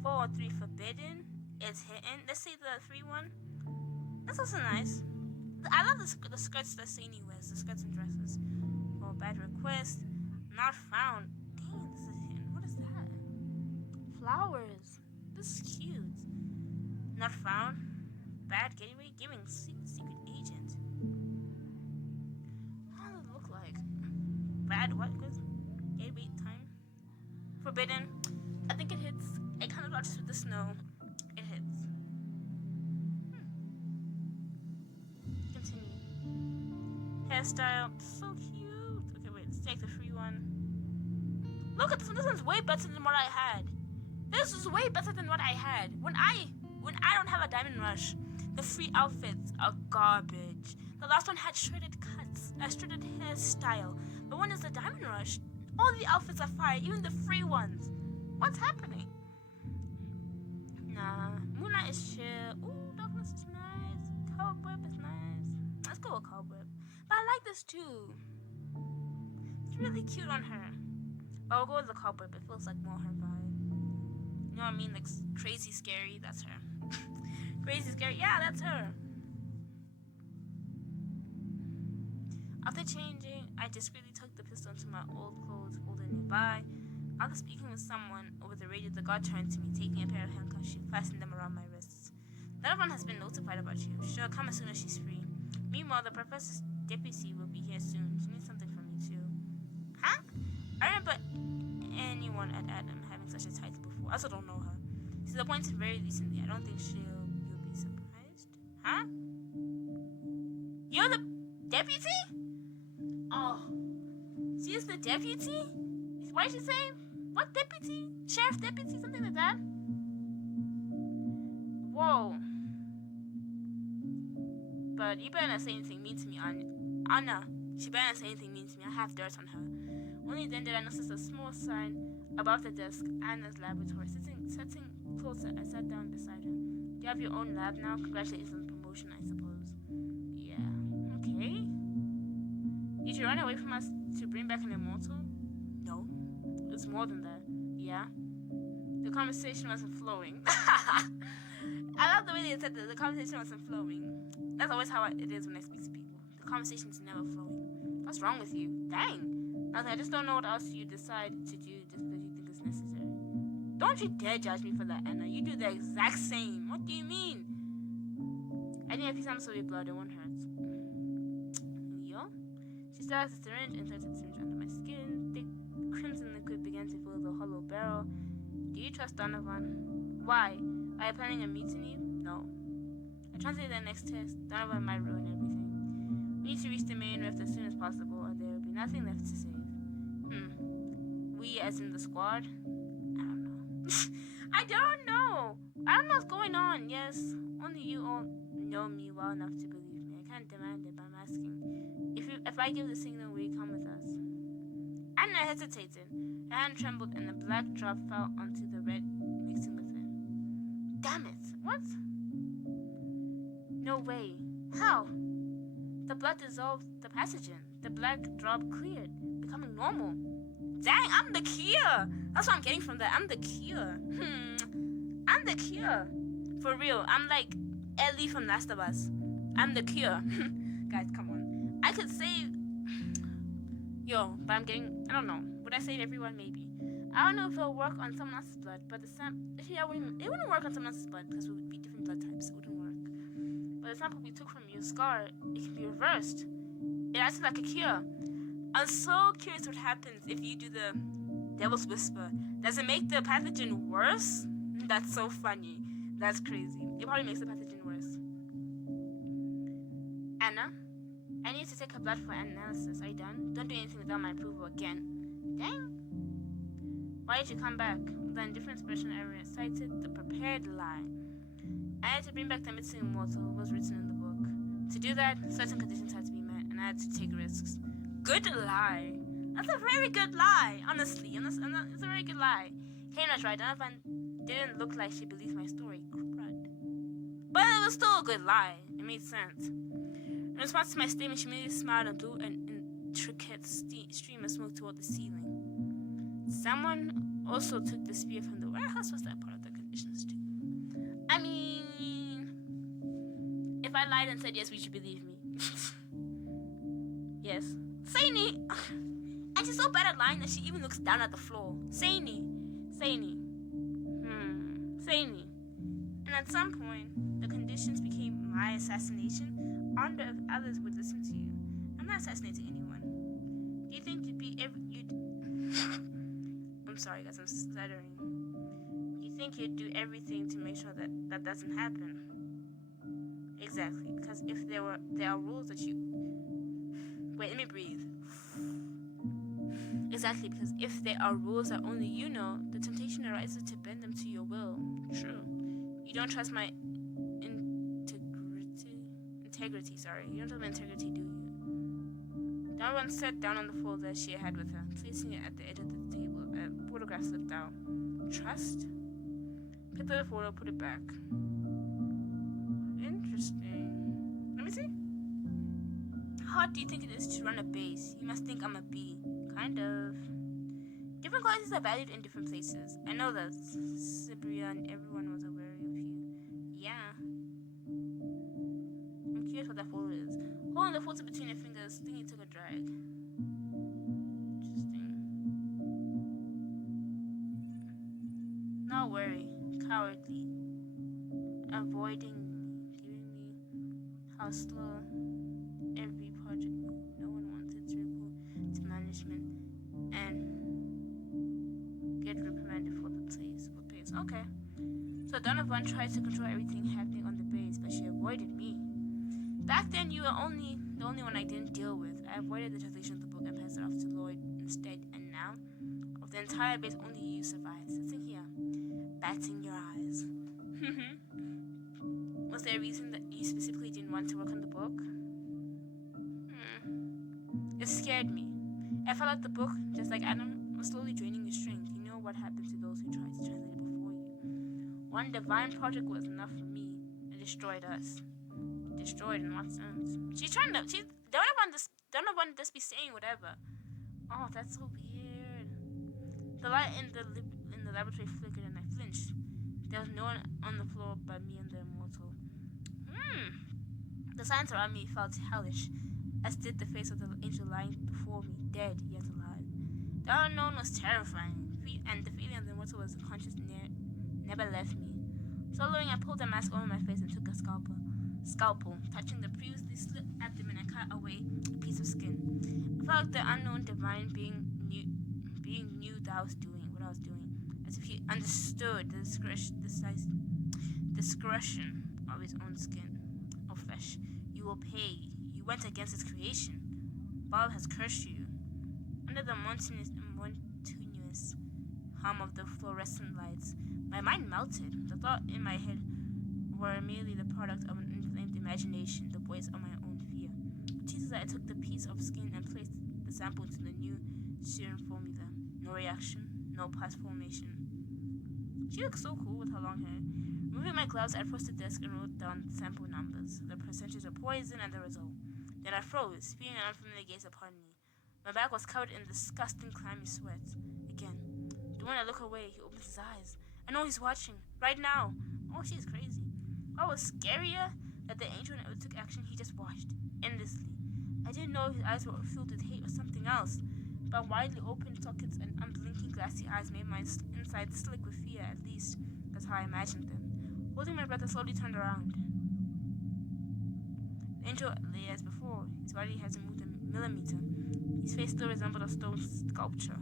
4 or 3 forbidden. It's hidden. Let's see the 3 one. That's also nice. I love the skirts that Sadie wears. The skirts and dresses. Oh, bad request. Not found. Dang, this is hidden. What is that? Flowers. This is cute. Not found. Bad gateway giving secret agent. How does it look like? Bad what? Gateway time. Forbidden. I think it hits. It kind of matches with the snow. It hits. Continue. Hairstyle. So cute. Okay, wait. Let's take the free one. Look at this one. This one's way better than what I had. This is way better than what I had. When I don't have a diamond rush, the free outfits are garbage. The last one had shredded cuts, a shredded hairstyle. But when it's the diamond rush, all the outfits are fire, even the free ones. What's happening? Nah, Moonlight is chill. Ooh, Darkness is nice. Cobweb is nice. Let's go with Cobweb. But I like this too. It's really cute on her. But we'll go with the Cobweb. It feels like more her vibe. know what I mean? Like crazy scary. That's her. Crazy scary. Yeah, that's her. After changing, I discreetly tucked the pistol into my old clothes, folded nearby. After speaking with someone over the radio, the guard turned to me, taking a pair of handcuffs. She fastened them around my wrists. None of one has been notified about you. She'll come as soon as she's free. Meanwhile, the professor's deputy will be here soon. She needs something from me too. Huh? I remember anyone at Adam having such a title before. I also don't know her. She's appointed very recently. I don't think you'll be surprised. Huh? You're the deputy? Oh. She's the deputy? What did she say? What deputy? Sheriff deputy? Something like that? Whoa. But you better not say anything mean to me, Anna. She better not say anything mean to me. I have dirt on her. Only then did I notice a small sign above the desk, Anna's laboratory. Sitting closer, I sat down beside her. You have your own lab now? Congratulations on the promotion, I suppose. Yeah. Okay. Did you run away from us to bring back an immortal? No. It's more than that. Yeah. The conversation wasn't flowing. I love the way they said that the conversation wasn't flowing. That's always how it is when I speak to people. The conversation's never flowing. What's wrong with you? Dang. Nothing. I just don't know what else you decide to do just because you think it's necessary. Don't you dare judge me for that, Anna. You do the exact same. What do you mean? I think if you sample your blood, it won't hurt. Yo? She started the syringe, inserted the syringe under my skin. Thick crimson liquid began to fill the hollow barrel. Do you trust Donovan? Why? Are you planning a mutiny? No. I translated the next test. Donovan might ruin everything. We need to reach the main rift as soon as possible, or there will be nothing left to save. We, as in the squad? I don't know. I don't know. I don't know what's going on. Yes, only you all know me well enough to believe me. I can't demand it, but I'm asking. If I give the signal, will you come with us? Anna hesitated. Her hand trembled, and a black drop fell onto the red, mixing with it. Damn it! What? No way. How? The blood dissolved the pathogen. The black drop cleared, becoming normal. Dang, I'm the cure! That's what I'm getting from that. I'm the cure. I'm the cure. For real, I'm like Ellie from Last of Us. I'm the cure. Guys, come on. I could save... Yo, but I'm getting... I don't know. Would I save everyone? Maybe. I don't know if it'll work on someone else's blood, but the it wouldn't work on someone else's blood because it would be different blood types. It wouldn't work. But the sample we took from your scar, it can be reversed. It acts like a cure. I'm so curious what happens if you do the Devil's Whisper. Does it make the pathogen worse? That's so funny. That's crazy. It probably makes the pathogen worse. Anna, I need to take her blood for analysis. Are you done? Don't do anything without my approval again. Dang. Why did you come back? The indifferent expression I recited, the prepared lie. I had to bring back the missing immortal, was written in the book. To do that, certain conditions had to be met, and I had to take risks. Good lie. That's a very good lie, honestly. It's a very good lie. Kane was right. Donovan didn't look like she believed my story. Crud. But it was still a good lie. It made sense. In response to my statement, she merely smiled and blew an intricate stream of smoke toward the ceiling. Someone also took the spear from the warehouse. Was that part of the conditions too? I mean, if I lied and said yes, would you believe me? Yes. Saini! And she's so bad at lying that she even looks down at the floor. Saini. Saini. And at some point, the conditions became my assassination. I wonder if others would listen to you. I'm not assassinating anyone. Do you think I'm sorry guys, I'm stuttering. Do you think you'd do everything to make sure that doesn't happen? Exactly, because if there are rules that you... Wait, let me breathe. Exactly, because if there are rules that only you know, the temptation arises to bend them to your will. True. You don't trust my integrity, sorry. You don't trust my integrity, do you? Donovan sat down on the folder she had with her, placing it at the edge of the table. A photograph slipped out. Trust? Picked up the photo, put it back. Interesting. Let me see. How hard do you think it is to run a base? You must think I'm a bee. Kind of. Different qualities are valued in different places. I know that, Cyprian, everyone was aware of you. Yeah. I'm curious what that folder is. Holding the folder between your fingers, thinking took a drag. Interesting. Not worry. Cowardly. Avoiding me. Giving me how slow every project moved. No one wanted to report to management and get reprimanded for the pace. Okay. So Donovan tried to control everything happening on the base, but she avoided me. Back then, you were the only one I didn't deal with. I avoided the translation of the book and passed it off to Lloyd instead. And now, of the entire base, only you survived, sitting here, batting your eyes. Was there a reason that you specifically didn't want to work on the book? It scared me. I felt like the book, just like Adam, was slowly draining your strength. You know what happened to those who tried to translate it before you. One divine project was enough for me. It destroyed us. Destroyed in what sense? Don't want to just be saying whatever. Oh, that's so weird. The light in the laboratory flickered and I flinched. There was no one on the floor but me and the immortal. The silence around me felt hellish, as did the face of the angel lying before me, dead yet alive. The unknown was terrifying, and the feeling of the immortal was conscious never left me. Swallowing, I pulled the mask over my face and took a scalpel, touching the previously slit abdomen and cut away a piece of skin. I felt like the unknown divine being knew what I was doing, as if he understood the discretion of his own skin, of flesh. You will pay. You went against its creation. Bob has cursed you. Under the mountainous hum of the fluorescent lights, my mind melted. The thoughts in my head were merely the product of an inflamed imagination, the voice of my own fear. Jesus, I took the piece of skin and placed the sample into the new serum formula. No reaction, no pus formation. She looked so cool with her long hair. Removing my gloves, I approached the desk and wrote down the sample numbers, the percentage of poison, and the result. Then I froze, feeling an unfamiliar gaze upon me. My back was covered in disgusting, clammy sweat. Again. The moment I look away, he opens his eyes. I know he's watching. Right now. Oh, she's crazy. What was scarier? That the angel never took action, he just watched. Endlessly. I didn't know if his eyes were filled with hate or something else. But widely open sockets and unblinking glassy eyes made my inside slick with fear, at least. That's how I imagined them. Holding my breath, I slowly turned around. The angel lay as before. His body hasn't moved a millimeter. His face still resembled a stone sculpture.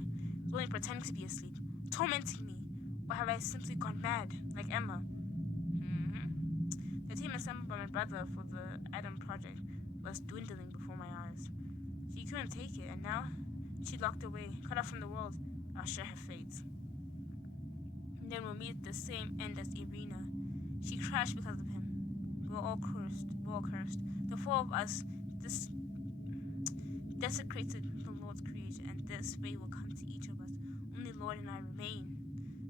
He was only pretending to be asleep, tormenting me. Or have I simply gone mad, like Emma? The team assembled by my brother for the Adam project was dwindling before my eyes. She couldn't take it, and now she locked away, cut off from the world. I'll share her fate. And then we'll meet the same end as Irina. She crashed because of him. We're all cursed. The four of us desecrated the Lord's creation, and this fate will come to each of us. Only Lord and I remain.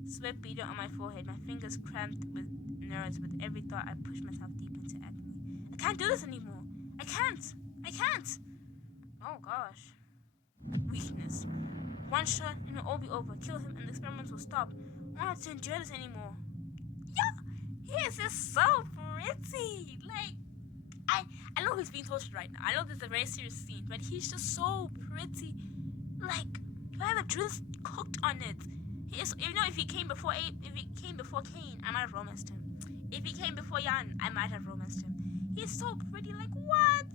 Sweat beaded on my forehead, my fingers cramped with nerves. With every thought, I pushed myself deep into agony. I can't do this anymore. I can't. Oh gosh. Weakness. One shot and it'll all be over. Kill him and the experiments will stop. I don't have to endure this anymore. Yeah, he is just so pretty. Like, I know he's being tortured right now. I know this is a very serious scene, but he's just so pretty. Like, if I have a dress cooked on it. If he came before Cain, I might have romanced him. If he came before Jan, I might have romanced him. He's so pretty. Like, what?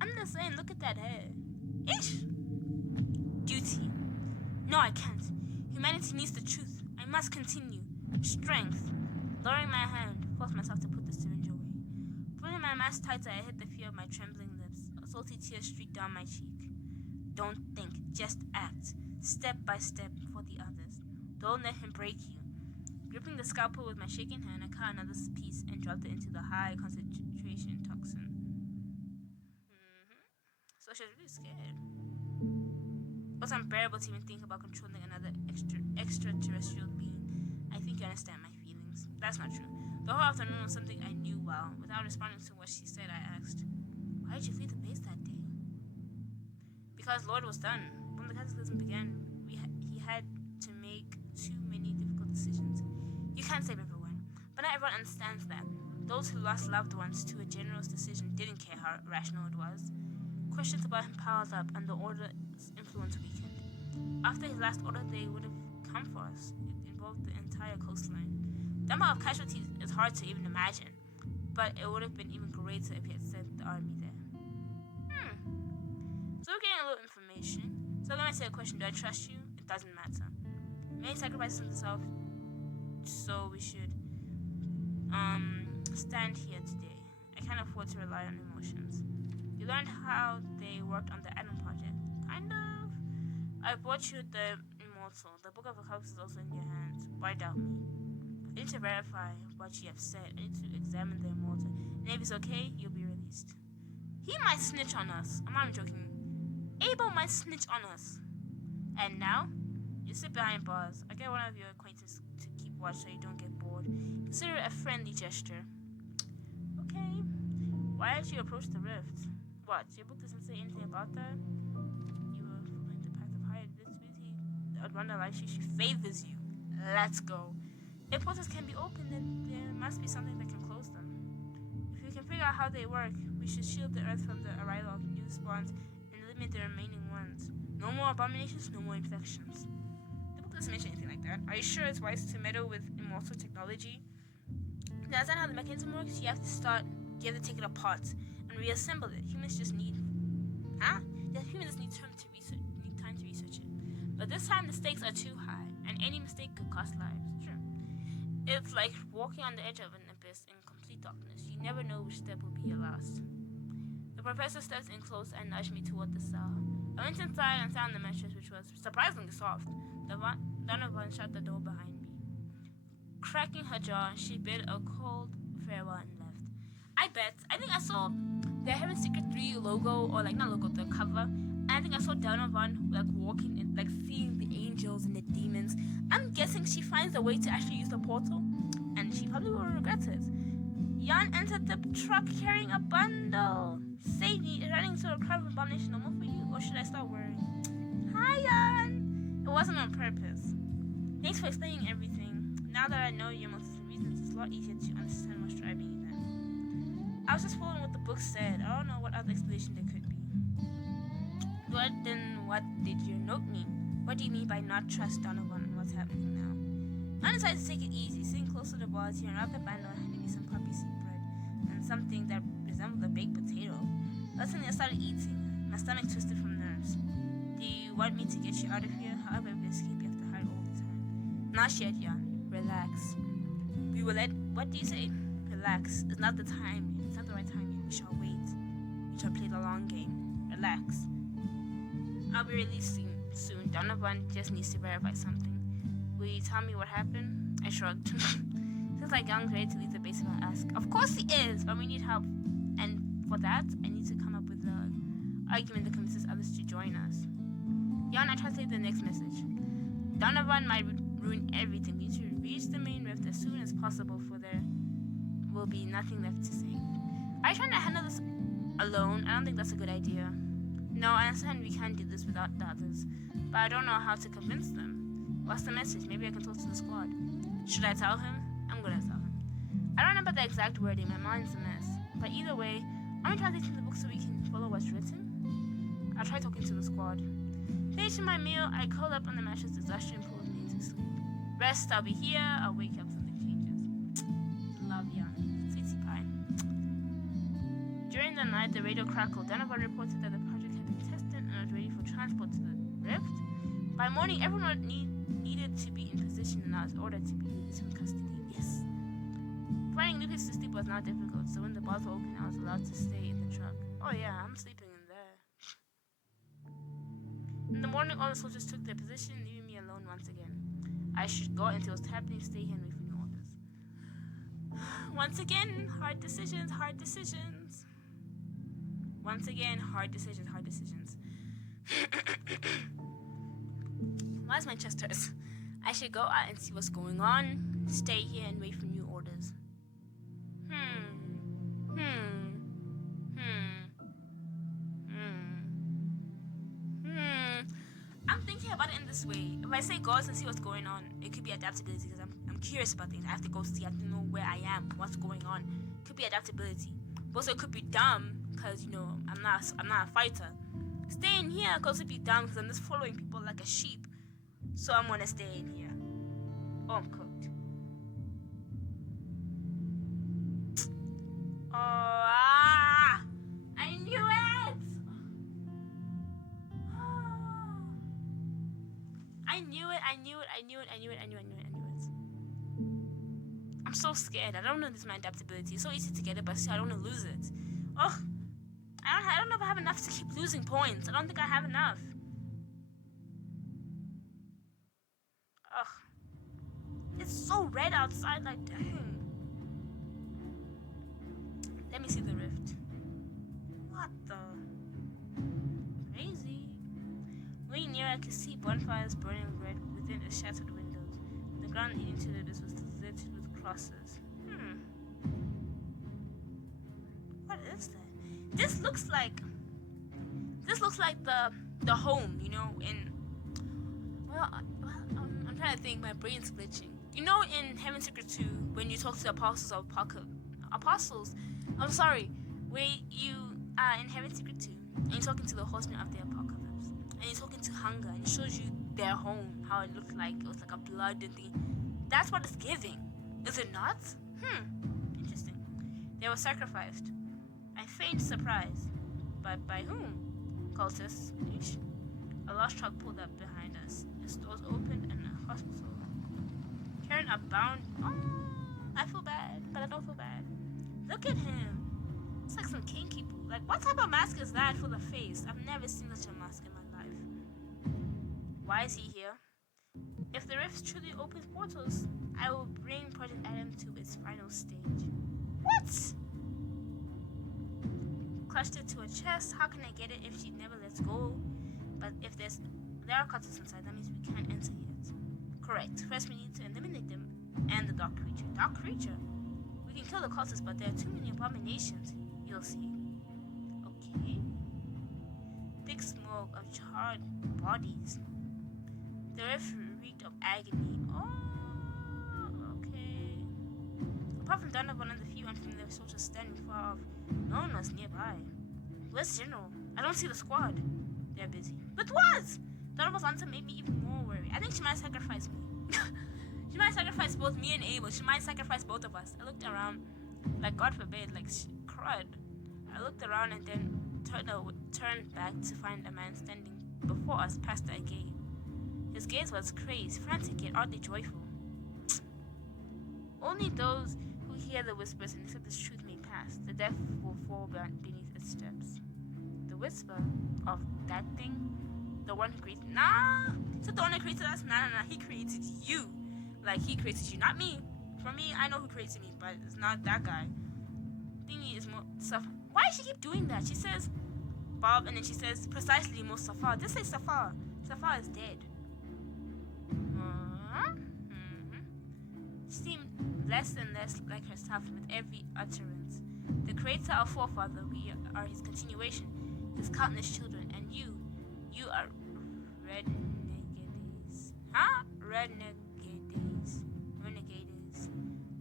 I'm just saying, look at that hair. Ish. Duty. No, I can't. Humanity needs the truth. I must continue. Strength. Lowering my hand, forced myself to put the syringe away. Pulling my mask tighter, I hid the fear of my trembling lips. A salty tear streaked down my cheek. Don't think, just act. Step by step for the others. Don't let him break you. Gripping the scalpel with my shaking hand, I cut another piece and dropped it into the high concentration toxin. So she was really scared. It was unbearable to even think about controlling another extraterrestrial being. I think you understand my feelings. That's not true. The whole afternoon was something I knew well. Without responding to what she said, I asked, "Why did you flee the base that day?" Because Lord was done. When the cataclysm began, he had can't save everyone, but not everyone understands that. Those who lost loved ones to a general's decision didn't care how rational it was. Questions about him piled up, and the order's influence weakened. After his last order, they would have come for us. It involved the entire coastline. The amount of casualties is hard to even imagine, but it would have been even greater if he had sent the army there. So we're getting a little information. So let me ask you a question. Do I trust you? It doesn't matter. Many sacrifices himself, so we should stand here today. I can't afford to rely on emotions. You learned how they worked on the Adam Project. Kind of. I brought you the Immortal. The Book of Apocalypse is also in your hands. Why doubt me? I need to verify what you have said. I need to examine the Immortal. And if it's okay, you'll be released. He might snitch on us. I'm not joking. Abel might snitch on us. And now, you sit behind bars. I get one of your acquaintances to keep watch so you don't get bored. Consider it a friendly gesture. Okay. Why did you approach the rift? What? Your book doesn't say anything about that? You were following the path of higher visibility. I'd wonder like she favors you. Let's go. If portals can be opened, then there must be something that can close them. If we can figure out how they work, we should shield the earth from the arrival of new spawns and limit the remaining ones. No more abominations, no more infections. The book doesn't mention anything like that. Are you sure it's wise to meddle with immortal technology? Now, is that how the mechanism works? You have to take it apart and reassemble it. Humans just need humans need time to research it. But this time the stakes are too high, and any mistake could cost lives. Sure. It's like walking on the edge of an abyss in complete darkness. You never know which step will be your last. The professor steps in close and nudged me toward the cell. I went inside and found the mattress, which was surprisingly soft. Donovan shut the door behind me. Cracking her jaw, she bid a cold farewell and left. I think I saw the Heaven Secret 3 logo, or like not logo, the cover. And I think I saw Donovan like walking and like seeing the angels and the demons. I'm guessing she finds a way to actually use the portal, and she probably will regret it. Jan entered the truck carrying a bundle. Save me, running to a crowd of abomination normal for you, or should I start worrying? Hi, Jan! It wasn't on purpose. Thanks for explaining everything. Now that I know your motives and reasons, it's a lot easier to understand what's driving you then. I was just following what the book said. I don't know what other explanation there could be. What did your note mean? What do you mean by not trust Donovan and what's happening now? I decided to take it easy, sitting close to the bars here and wrapped the bundle and handed me some poppy seed bread and something that resembled a baked potato. Suddenly I started eating. My stomach twisted from nerves. Do you want me to get you out of here? However, we escape, you have to hide all the time. Not yet, Jan. Relax. We will let... What do you say? Relax. It's not the time. It's not the right time yet. We shall wait. We shall play the long game. Relax. I'll be released soon. Donovan just needs to verify something. Will you tell me what happened? I shrugged. Feels like Young's ready to leave the base if I ask. Of course he is, but we need help. And for that, I need to come up with an argument that convinces others to join us. Jan, I translate the next message. Donovan might ruin everything. We need to reach the main rift as soon as possible, for there will be nothing left to say. Are you trying to handle this alone? I don't think that's a good idea. No, I understand we can't do this without the others, but I don't know how to convince them. What's the message? Maybe I can talk to the squad. Should I tell him? I'm gonna tell him. I don't remember the exact wording. My mind's a mess. But either way, I'm translating the book so we can follow what's written. I'll try talking to the squad. Finishing my meal, I curled up on the mattress. Exhaustion pulled me into sleep. Rest, I'll be here. I'll wake up, something changes. Love ya. Sweetie pie. During the night, the radio crackled. Donovan reported that the project had been tested and was ready for transport to the rift. By morning, everyone needed to be in position, and I was ordered to be released from custody. Yes. Finding new places to sleep was now difficult, so when the bars were open, I was allowed to stay in the truck. Oh yeah, I'm sleeping in there. In the morning, all the soldiers took their position, leaving me alone once again. I should go until it was happening, stay here and wait for new orders. Once again, hard decisions, hard decisions. Once again, hard decisions, hard decisions. Why's my chest hurts? I should go out and see what's going on, stay here and wait for new orders. I'm thinking about it in this way. If I say go out and see what's going on. It could be adaptability because I'm curious about things. I have to go see. I have to know where I am, what's going on. It could be adaptability. But also it could be dumb because I'm not a fighter. Staying here could also be dumb because I'm just following people like a sheep. So I'm gonna stay in here. Oh, I'm cooked. I knew it! I knew it. I'm so scared. I don't know this is my adaptability. It's so easy to get it, but still I don't want to lose it. Oh, I don't know if I have enough to keep losing points. I don't think I have enough. Ugh. It's so red outside, like, dang. Let me see the rift. What the? Crazy. Way near, I could see bonfires burning red within the shattered windows. The ground leading to the abyss was littered with crosses. What is that? This looks like the home, I'm trying to think. My brain's glitching. In Heaven's Secret 2, when you talk to the where you are in Heaven's Secret 2, and you're talking to the horsemen of the apocalypse, and you're talking to hunger, and it shows you their home, how it looked like. It was like a blood thing. That's what it's giving. Is it not? Interesting. They were sacrificed. I feigned surprise. But by whom? Cultists. A large truck pulled up behind us. The doors opened and a hospital. Karen abound. Oh, I feel bad, but I don't feel bad. Look at him. It's like some kinky boo. Like, what type of mask is that for the face? I've never seen such a mask in my life. Why is he here? If the rift truly opens portals, I will bring Project Adam to its final stage. What? Clutched it to her chest. How can I get it if she never lets go? But if there are cultists inside, that means we can't enter yet. Correct. First we need to eliminate them and the dark creature. Dark creature? We can kill the cultists, but there are too many abominations. You'll see. Okay. Thick smoke of charred bodies. The rift reeked of agony. Oh, okay. Apart from Donovan and the few unfamiliar soldiers standing far off, no one was nearby. Where's General? I don't see the squad. They're busy. But what? Donovan's answer made me even more worried. I think she might sacrifice me. She might sacrifice both me and Abel. She might sacrifice both of us. I looked around, like God forbid, like crud. I looked around and then turned back to find a man standing before us past the gate. His gaze was crazed, frantic, yet oddly joyful. Only those who hear the whispers and accept this truth may pass. The deaf will fall beneath its steps. The whisper of that thing, the one who created... Nah! Is it the one who created us? Nah. He created you. Like, he created you, not me. For me, I know who created me, but it's not that guy. Thingy is more stuff. Why does she keep doing that? She says Bob, and then she says precisely Mustafa. Just say Safa. Safa is dead. She seemed less and less like herself with every utterance. The creator, our forefather, we are his continuation, his countless children, and you are renegades. Huh? Renegades.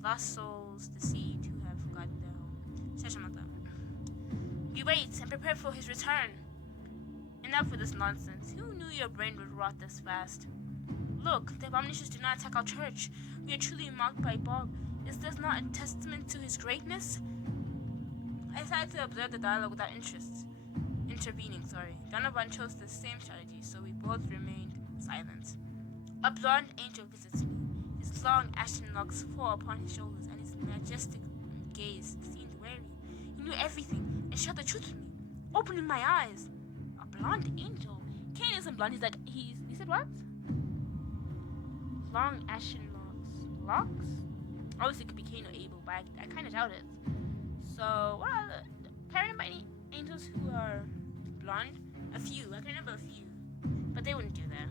Lost souls, the seed who have forgotten their home. Shashamata. We wait and prepare for his return. Enough with this nonsense. Who knew your brain would rot this fast? Look, the abominations do not attack our church. We are truly marked by Bob. Is this not a testament to his greatness? I decided to observe the dialogue without intervening. Donovan chose the same strategy, so we both remained silent. A blonde angel visits me. His long ashen locks fall upon his shoulders, and his majestic gaze seemed wary. He knew everything and shared the truth with me, opening my eyes. A blonde angel? Cain isn't blonde. He said what? Long ashen locks? Obviously it could be Cain or Abel, but I kind of doubt it. So, what are the... Can I remember any angels who are blonde? A few. I can remember a few. But they wouldn't do that.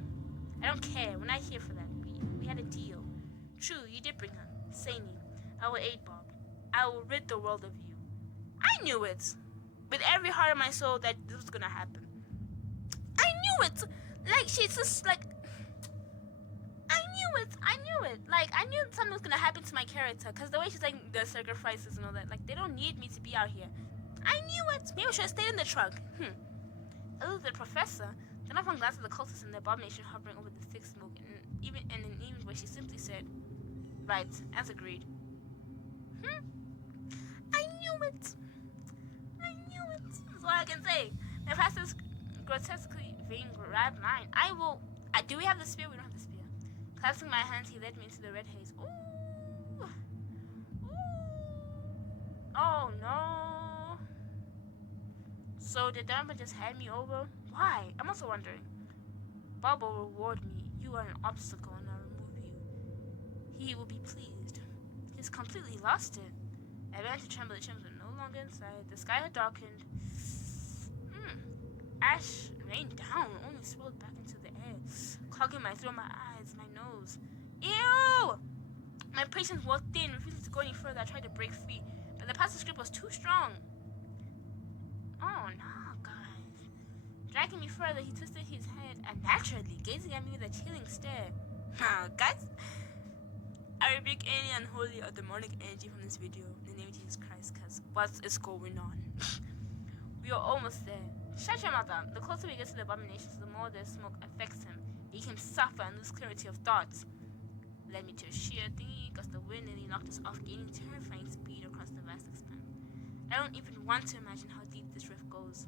I don't care. We're not here for that. We had a deal. True, you did bring her. Sani. I will aid Bob. I will rid the world of you. I knew it. With every heart of my soul that this was gonna happen. I knew it! Like, she's just like... knew it. Like, I knew something was gonna happen to my character. Because the way she's like, the sacrifices and all that. Like, they don't need me to be out here. I knew it. Maybe I should have stayed in the truck. Oh, the professor. Then I found glanced at the cultists and the abomination hovering over the thick smoke. And in an even way, she simply said, right, as agreed. I knew it. That's all I can say. My pastor's grotesquely vain grabbed mine. Do we have the spear? We don't have the spear. Clasping my hands, he led me into the red haze. Ooh. Oh no. So did Dharma just hand me over? Why? I'm also wondering. Bob will reward me. You are an obstacle and I'll remove you. He will be pleased. He's completely lost it. I began to tremble. The chimps were no longer inside. The sky had darkened. Ash rained down, only swirled back into the air, clogging my throat, my eyes, my nose. Ew! My patience wore thin, refusing to go any further. I tried to break free, but the pastor's grip was too strong. Oh no, guys. Dragging me further, he twisted his head unnaturally, gazing at me with a chilling stare. Guys, I rebuke any unholy or demonic energy from this video in the name of Jesus Christ, because what is going on? We are almost there. Shut your mouth up. The closer we get to the abominations, the more their smoke affects him. He can suffer and lose clarity of thoughts. Led me to a sheer thingy, because the wind nearly knocked us off, gaining terrifying speed across the vast expanse. I don't even want to imagine how deep this rift goes.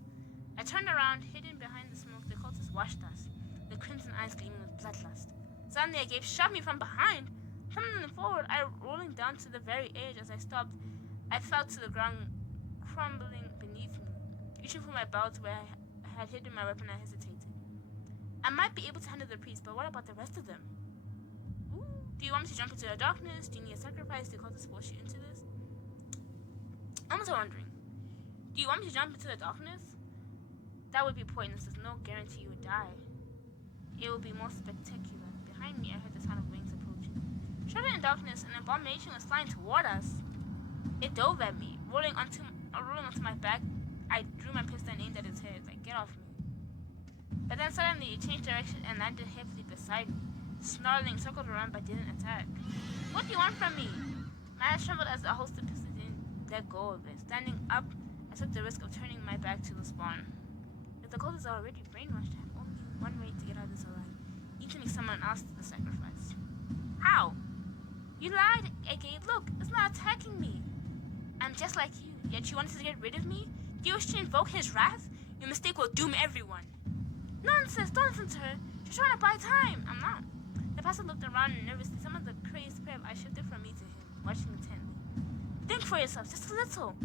I turned around, hidden behind the smoke. The cultists watched us, the crimson eyes gleaming with bloodlust. Suddenly a gape shoved me from behind. Tumbling forward, I rolling down to the very edge. As I stopped, I fell to the ground, crumbling beneath me. Reaching for my belt where I had hidden my weapon, I hesitated. I might be able to handle the priest, but what about the rest of them? Ooh. Do you want me to jump into the darkness? Do you need a sacrifice? Do cultists force you into this? I'm also wondering, do you want me to jump into the darkness? That would be pointless. There's no guarantee you would die. It would be more spectacular. Behind me, I heard the sound of wings approaching. Shrouded in darkness, an abomination was flying toward us. It dove at me, rolling onto my back. I drew my pistol and aimed at its head, like, get off me. But then suddenly it changed direction and landed heavily beside me. Snarling, circled around but didn't attack. What do you want from me? My eyes trembled as the holster pistol didn't let go of it. Standing up, I took the risk of turning my back to the spawn. If the cultists are already brainwashed, I have only one way to get out of this alive. Need to make someone else the sacrifice. How? You lied, Agape. Look, it's not attacking me. I'm just like you, yet you wanted to get rid of me? Do you wish to invoke his wrath? Your mistake will doom everyone. Nonsense, don't listen to her. She's trying to buy time. I'm not. The pastor looked around and nervously. Some of the crazed pair of eyes shifted from me to him, watching intently. Think for yourself, just a little.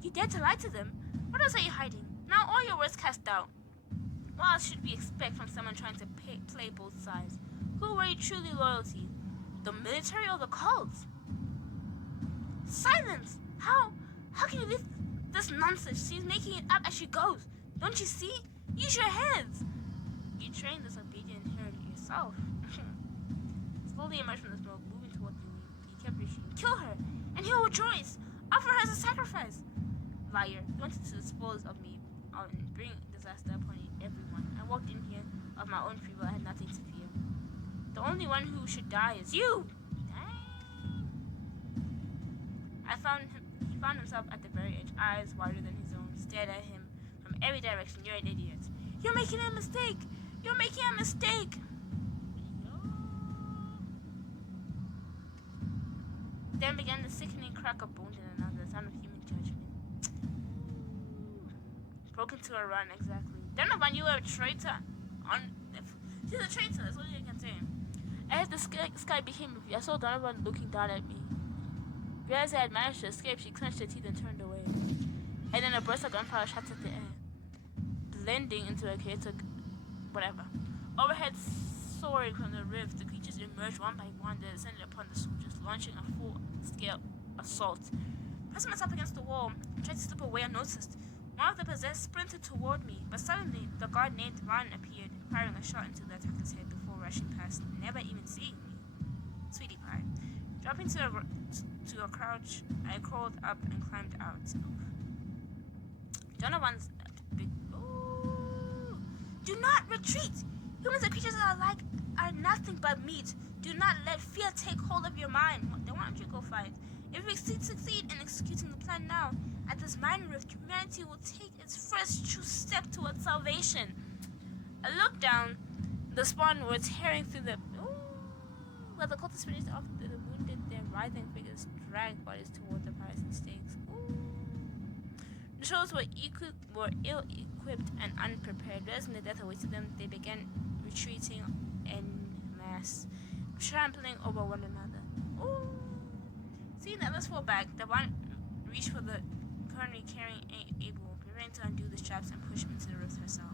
You dared to lie to them? What else are you hiding? Now all your words cast doubt. What else should we expect from someone trying to play both sides? Who were you truly loyal to? The military or the cults? Silence! How can you leave this nonsense? She's making it up as she goes. Don't you see? Use your heads. You trained this obedient inheritor yourself. Slowly emerged from the smoke, moving toward the lead. He kept reaching. Kill her, and he will rejoice. Offer her as a sacrifice. Liar, you wanted to dispose of me and bring disaster upon everyone. I walked in here of my own free will. I had nothing to fear. The only one who should die is you. Dang. He found himself at the very edge, eyes wider than his own, stared at him from every direction. You're an idiot. You're making a mistake. You're making a mistake. Then began the sickening crack of bones in another, the sound of human judgment. Broken to a run, exactly. Donovan, you are a traitor. She's a traitor, that's all you can say. As the sky became revealed, I saw Donovan looking down at me. Realized I had managed to escape, she clenched her teeth and turned away. And then a burst of gunfire shot at the air, blending into a chaotic whatever. Overhead, soaring from the rift, the creatures emerged one by one. They descended upon the soldiers, launching a full-scale assault. Pressing myself against the wall, I tried to slip away unnoticed. One of the possessed sprinted toward me, but suddenly the guard named Ron appeared, firing a shot into the attacker's head before rushing past, never even seeing me. Sweetie pie. Dropping to a crouch, I crawled up and climbed out. Donovan's big. Ooh. Do not retreat! Humans are creatures that are like are nothing but meat. Do not let fear take hold of your mind. Then why don't you go fight? If we succeed in executing the plan now, at this mind rift, humanity will take its first true step towards salvation. I looked down. The spawn were tearing through the... Where the cultists finished off the wounded, their writhing figures dragged bodies toward the paralyzing stakes. The trolls were ill-equipped and unprepared. Realizing the death awaited them, they began retreating en masse, trampling over one another. Seeing the others fall back, the one reached for the currently carrying Abel, preparing to undo the straps and push him into the rift herself.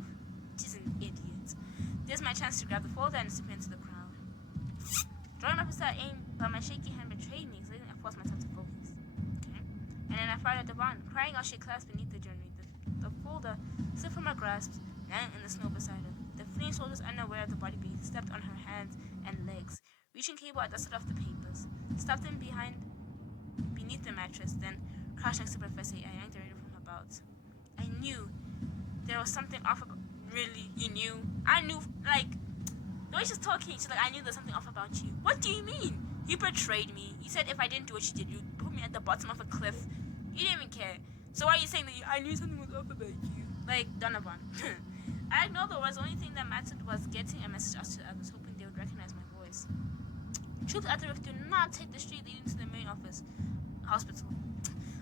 She's an idiot. This is my chance to grab the folder and slip into the crowd. Drawing my pistol at aim, but my shaky hand betrayed me, so I forced myself to focus. Okay. And then I fired at the one, crying out she clasped beneath the journey. The folder slipped from her grasp, landing in the snow beside her. The fleeing soldiers, unaware of the body beneath, stepped on her hands and legs. Reaching cable, I dusted off the papers, stuffed them beneath the mattress, then crouched next to Professor. I yanked the radio from her belt. I knew there was something off about. Really? You knew? I knew, like, the way she's talking, she's like, I knew there's something off about you. What do you mean? You betrayed me. You said if I didn't do what you did, you'd put me at the bottom of a cliff. You didn't even care. So why are you saying that I knew something was off about you? Like, Donovan. I ignored the words. The only thing that mattered was getting a message out to others, hoping they would recognize my voice. Troops at the rift do not take the street leading to the main hospital.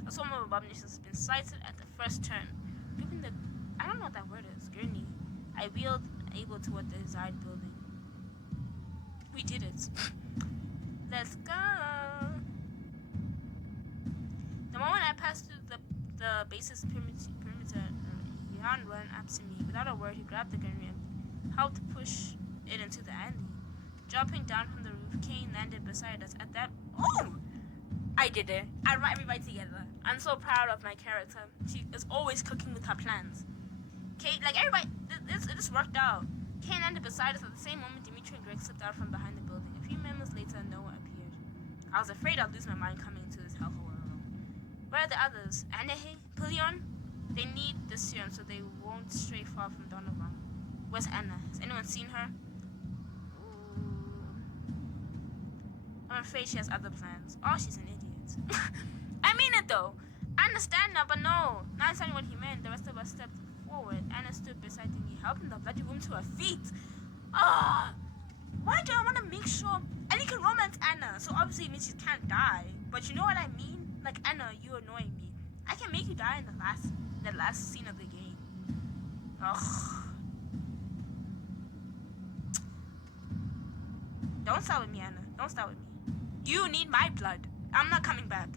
A swarm of abominations has been sighted at the first turn. Gripping the, I don't know what that word is, gurney, I wheeled Abel toward the desired building. We did it. Let's go. The moment I passed through the base's perimeter, Jan ran up to me. Without a word, he grabbed the gunnery and helped push it into the alley. Dropping down from the roof, Kane landed beside us. At that, I did it. I brought everybody together. I'm so proud of my character. She is always cooking with her plans. Kate, like everybody, it just worked out. Kane landed beside us at the same moment. Dimitri and Greg slipped out from behind the building. A few moments later, Noah appeared. I was afraid I'd lose my mind coming into this hellhole alone. Where are the others? Anahe? Pullion? They need the serum so they won't stray far from Donovan. Where's Anna? Has anyone seen her? I'm afraid she has other plans. Oh, she's an idiot. I mean it though. I understand now, but no. Not understanding what he meant, the rest of us stepped forward. Anna stood beside me, helping the bloody woman to her feet. Why do I want to make sure Ellie can romance Anna? So obviously it means she can't die. But you know what I mean? Like, Anna, you annoying me. I can make you die in the last scene of the game. Ugh. Don't start with me, Anna. Don't start with me. You need my blood. I'm not coming back.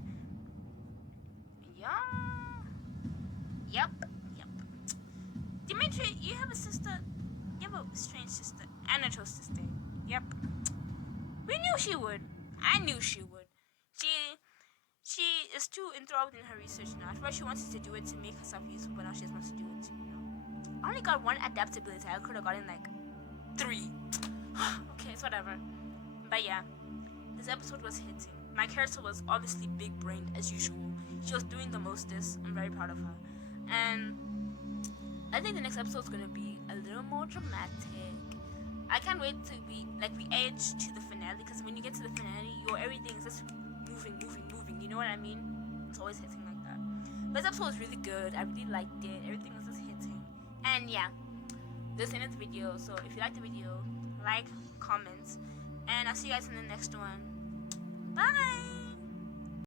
Yeah. Yep. Dimitri, you have a sister. You have a strange sister. Anna chose to stay. Yep. We knew she would. I knew she would. She is too enthralled in her research now. At first she wanted to do it to make herself useful, but now she just wants to do it to, I only got 1 adaptability. I could have gotten like 3. Okay, it's whatever. But yeah, this episode was hitting. My character was obviously big-brained as usual. She was doing the mostest. I'm very proud of her. And I think the next episode is going to be a little more dramatic. I can't wait to be, like, we edge to the finale, because when you get to the finale, everything is just moving. You know what I mean? It's always hitting like that. But this episode was really good. I really liked it. Everything was just hitting. And yeah, this is the end of the video. So if you like the video, like, comment, and I'll see you guys in the next one. Bye!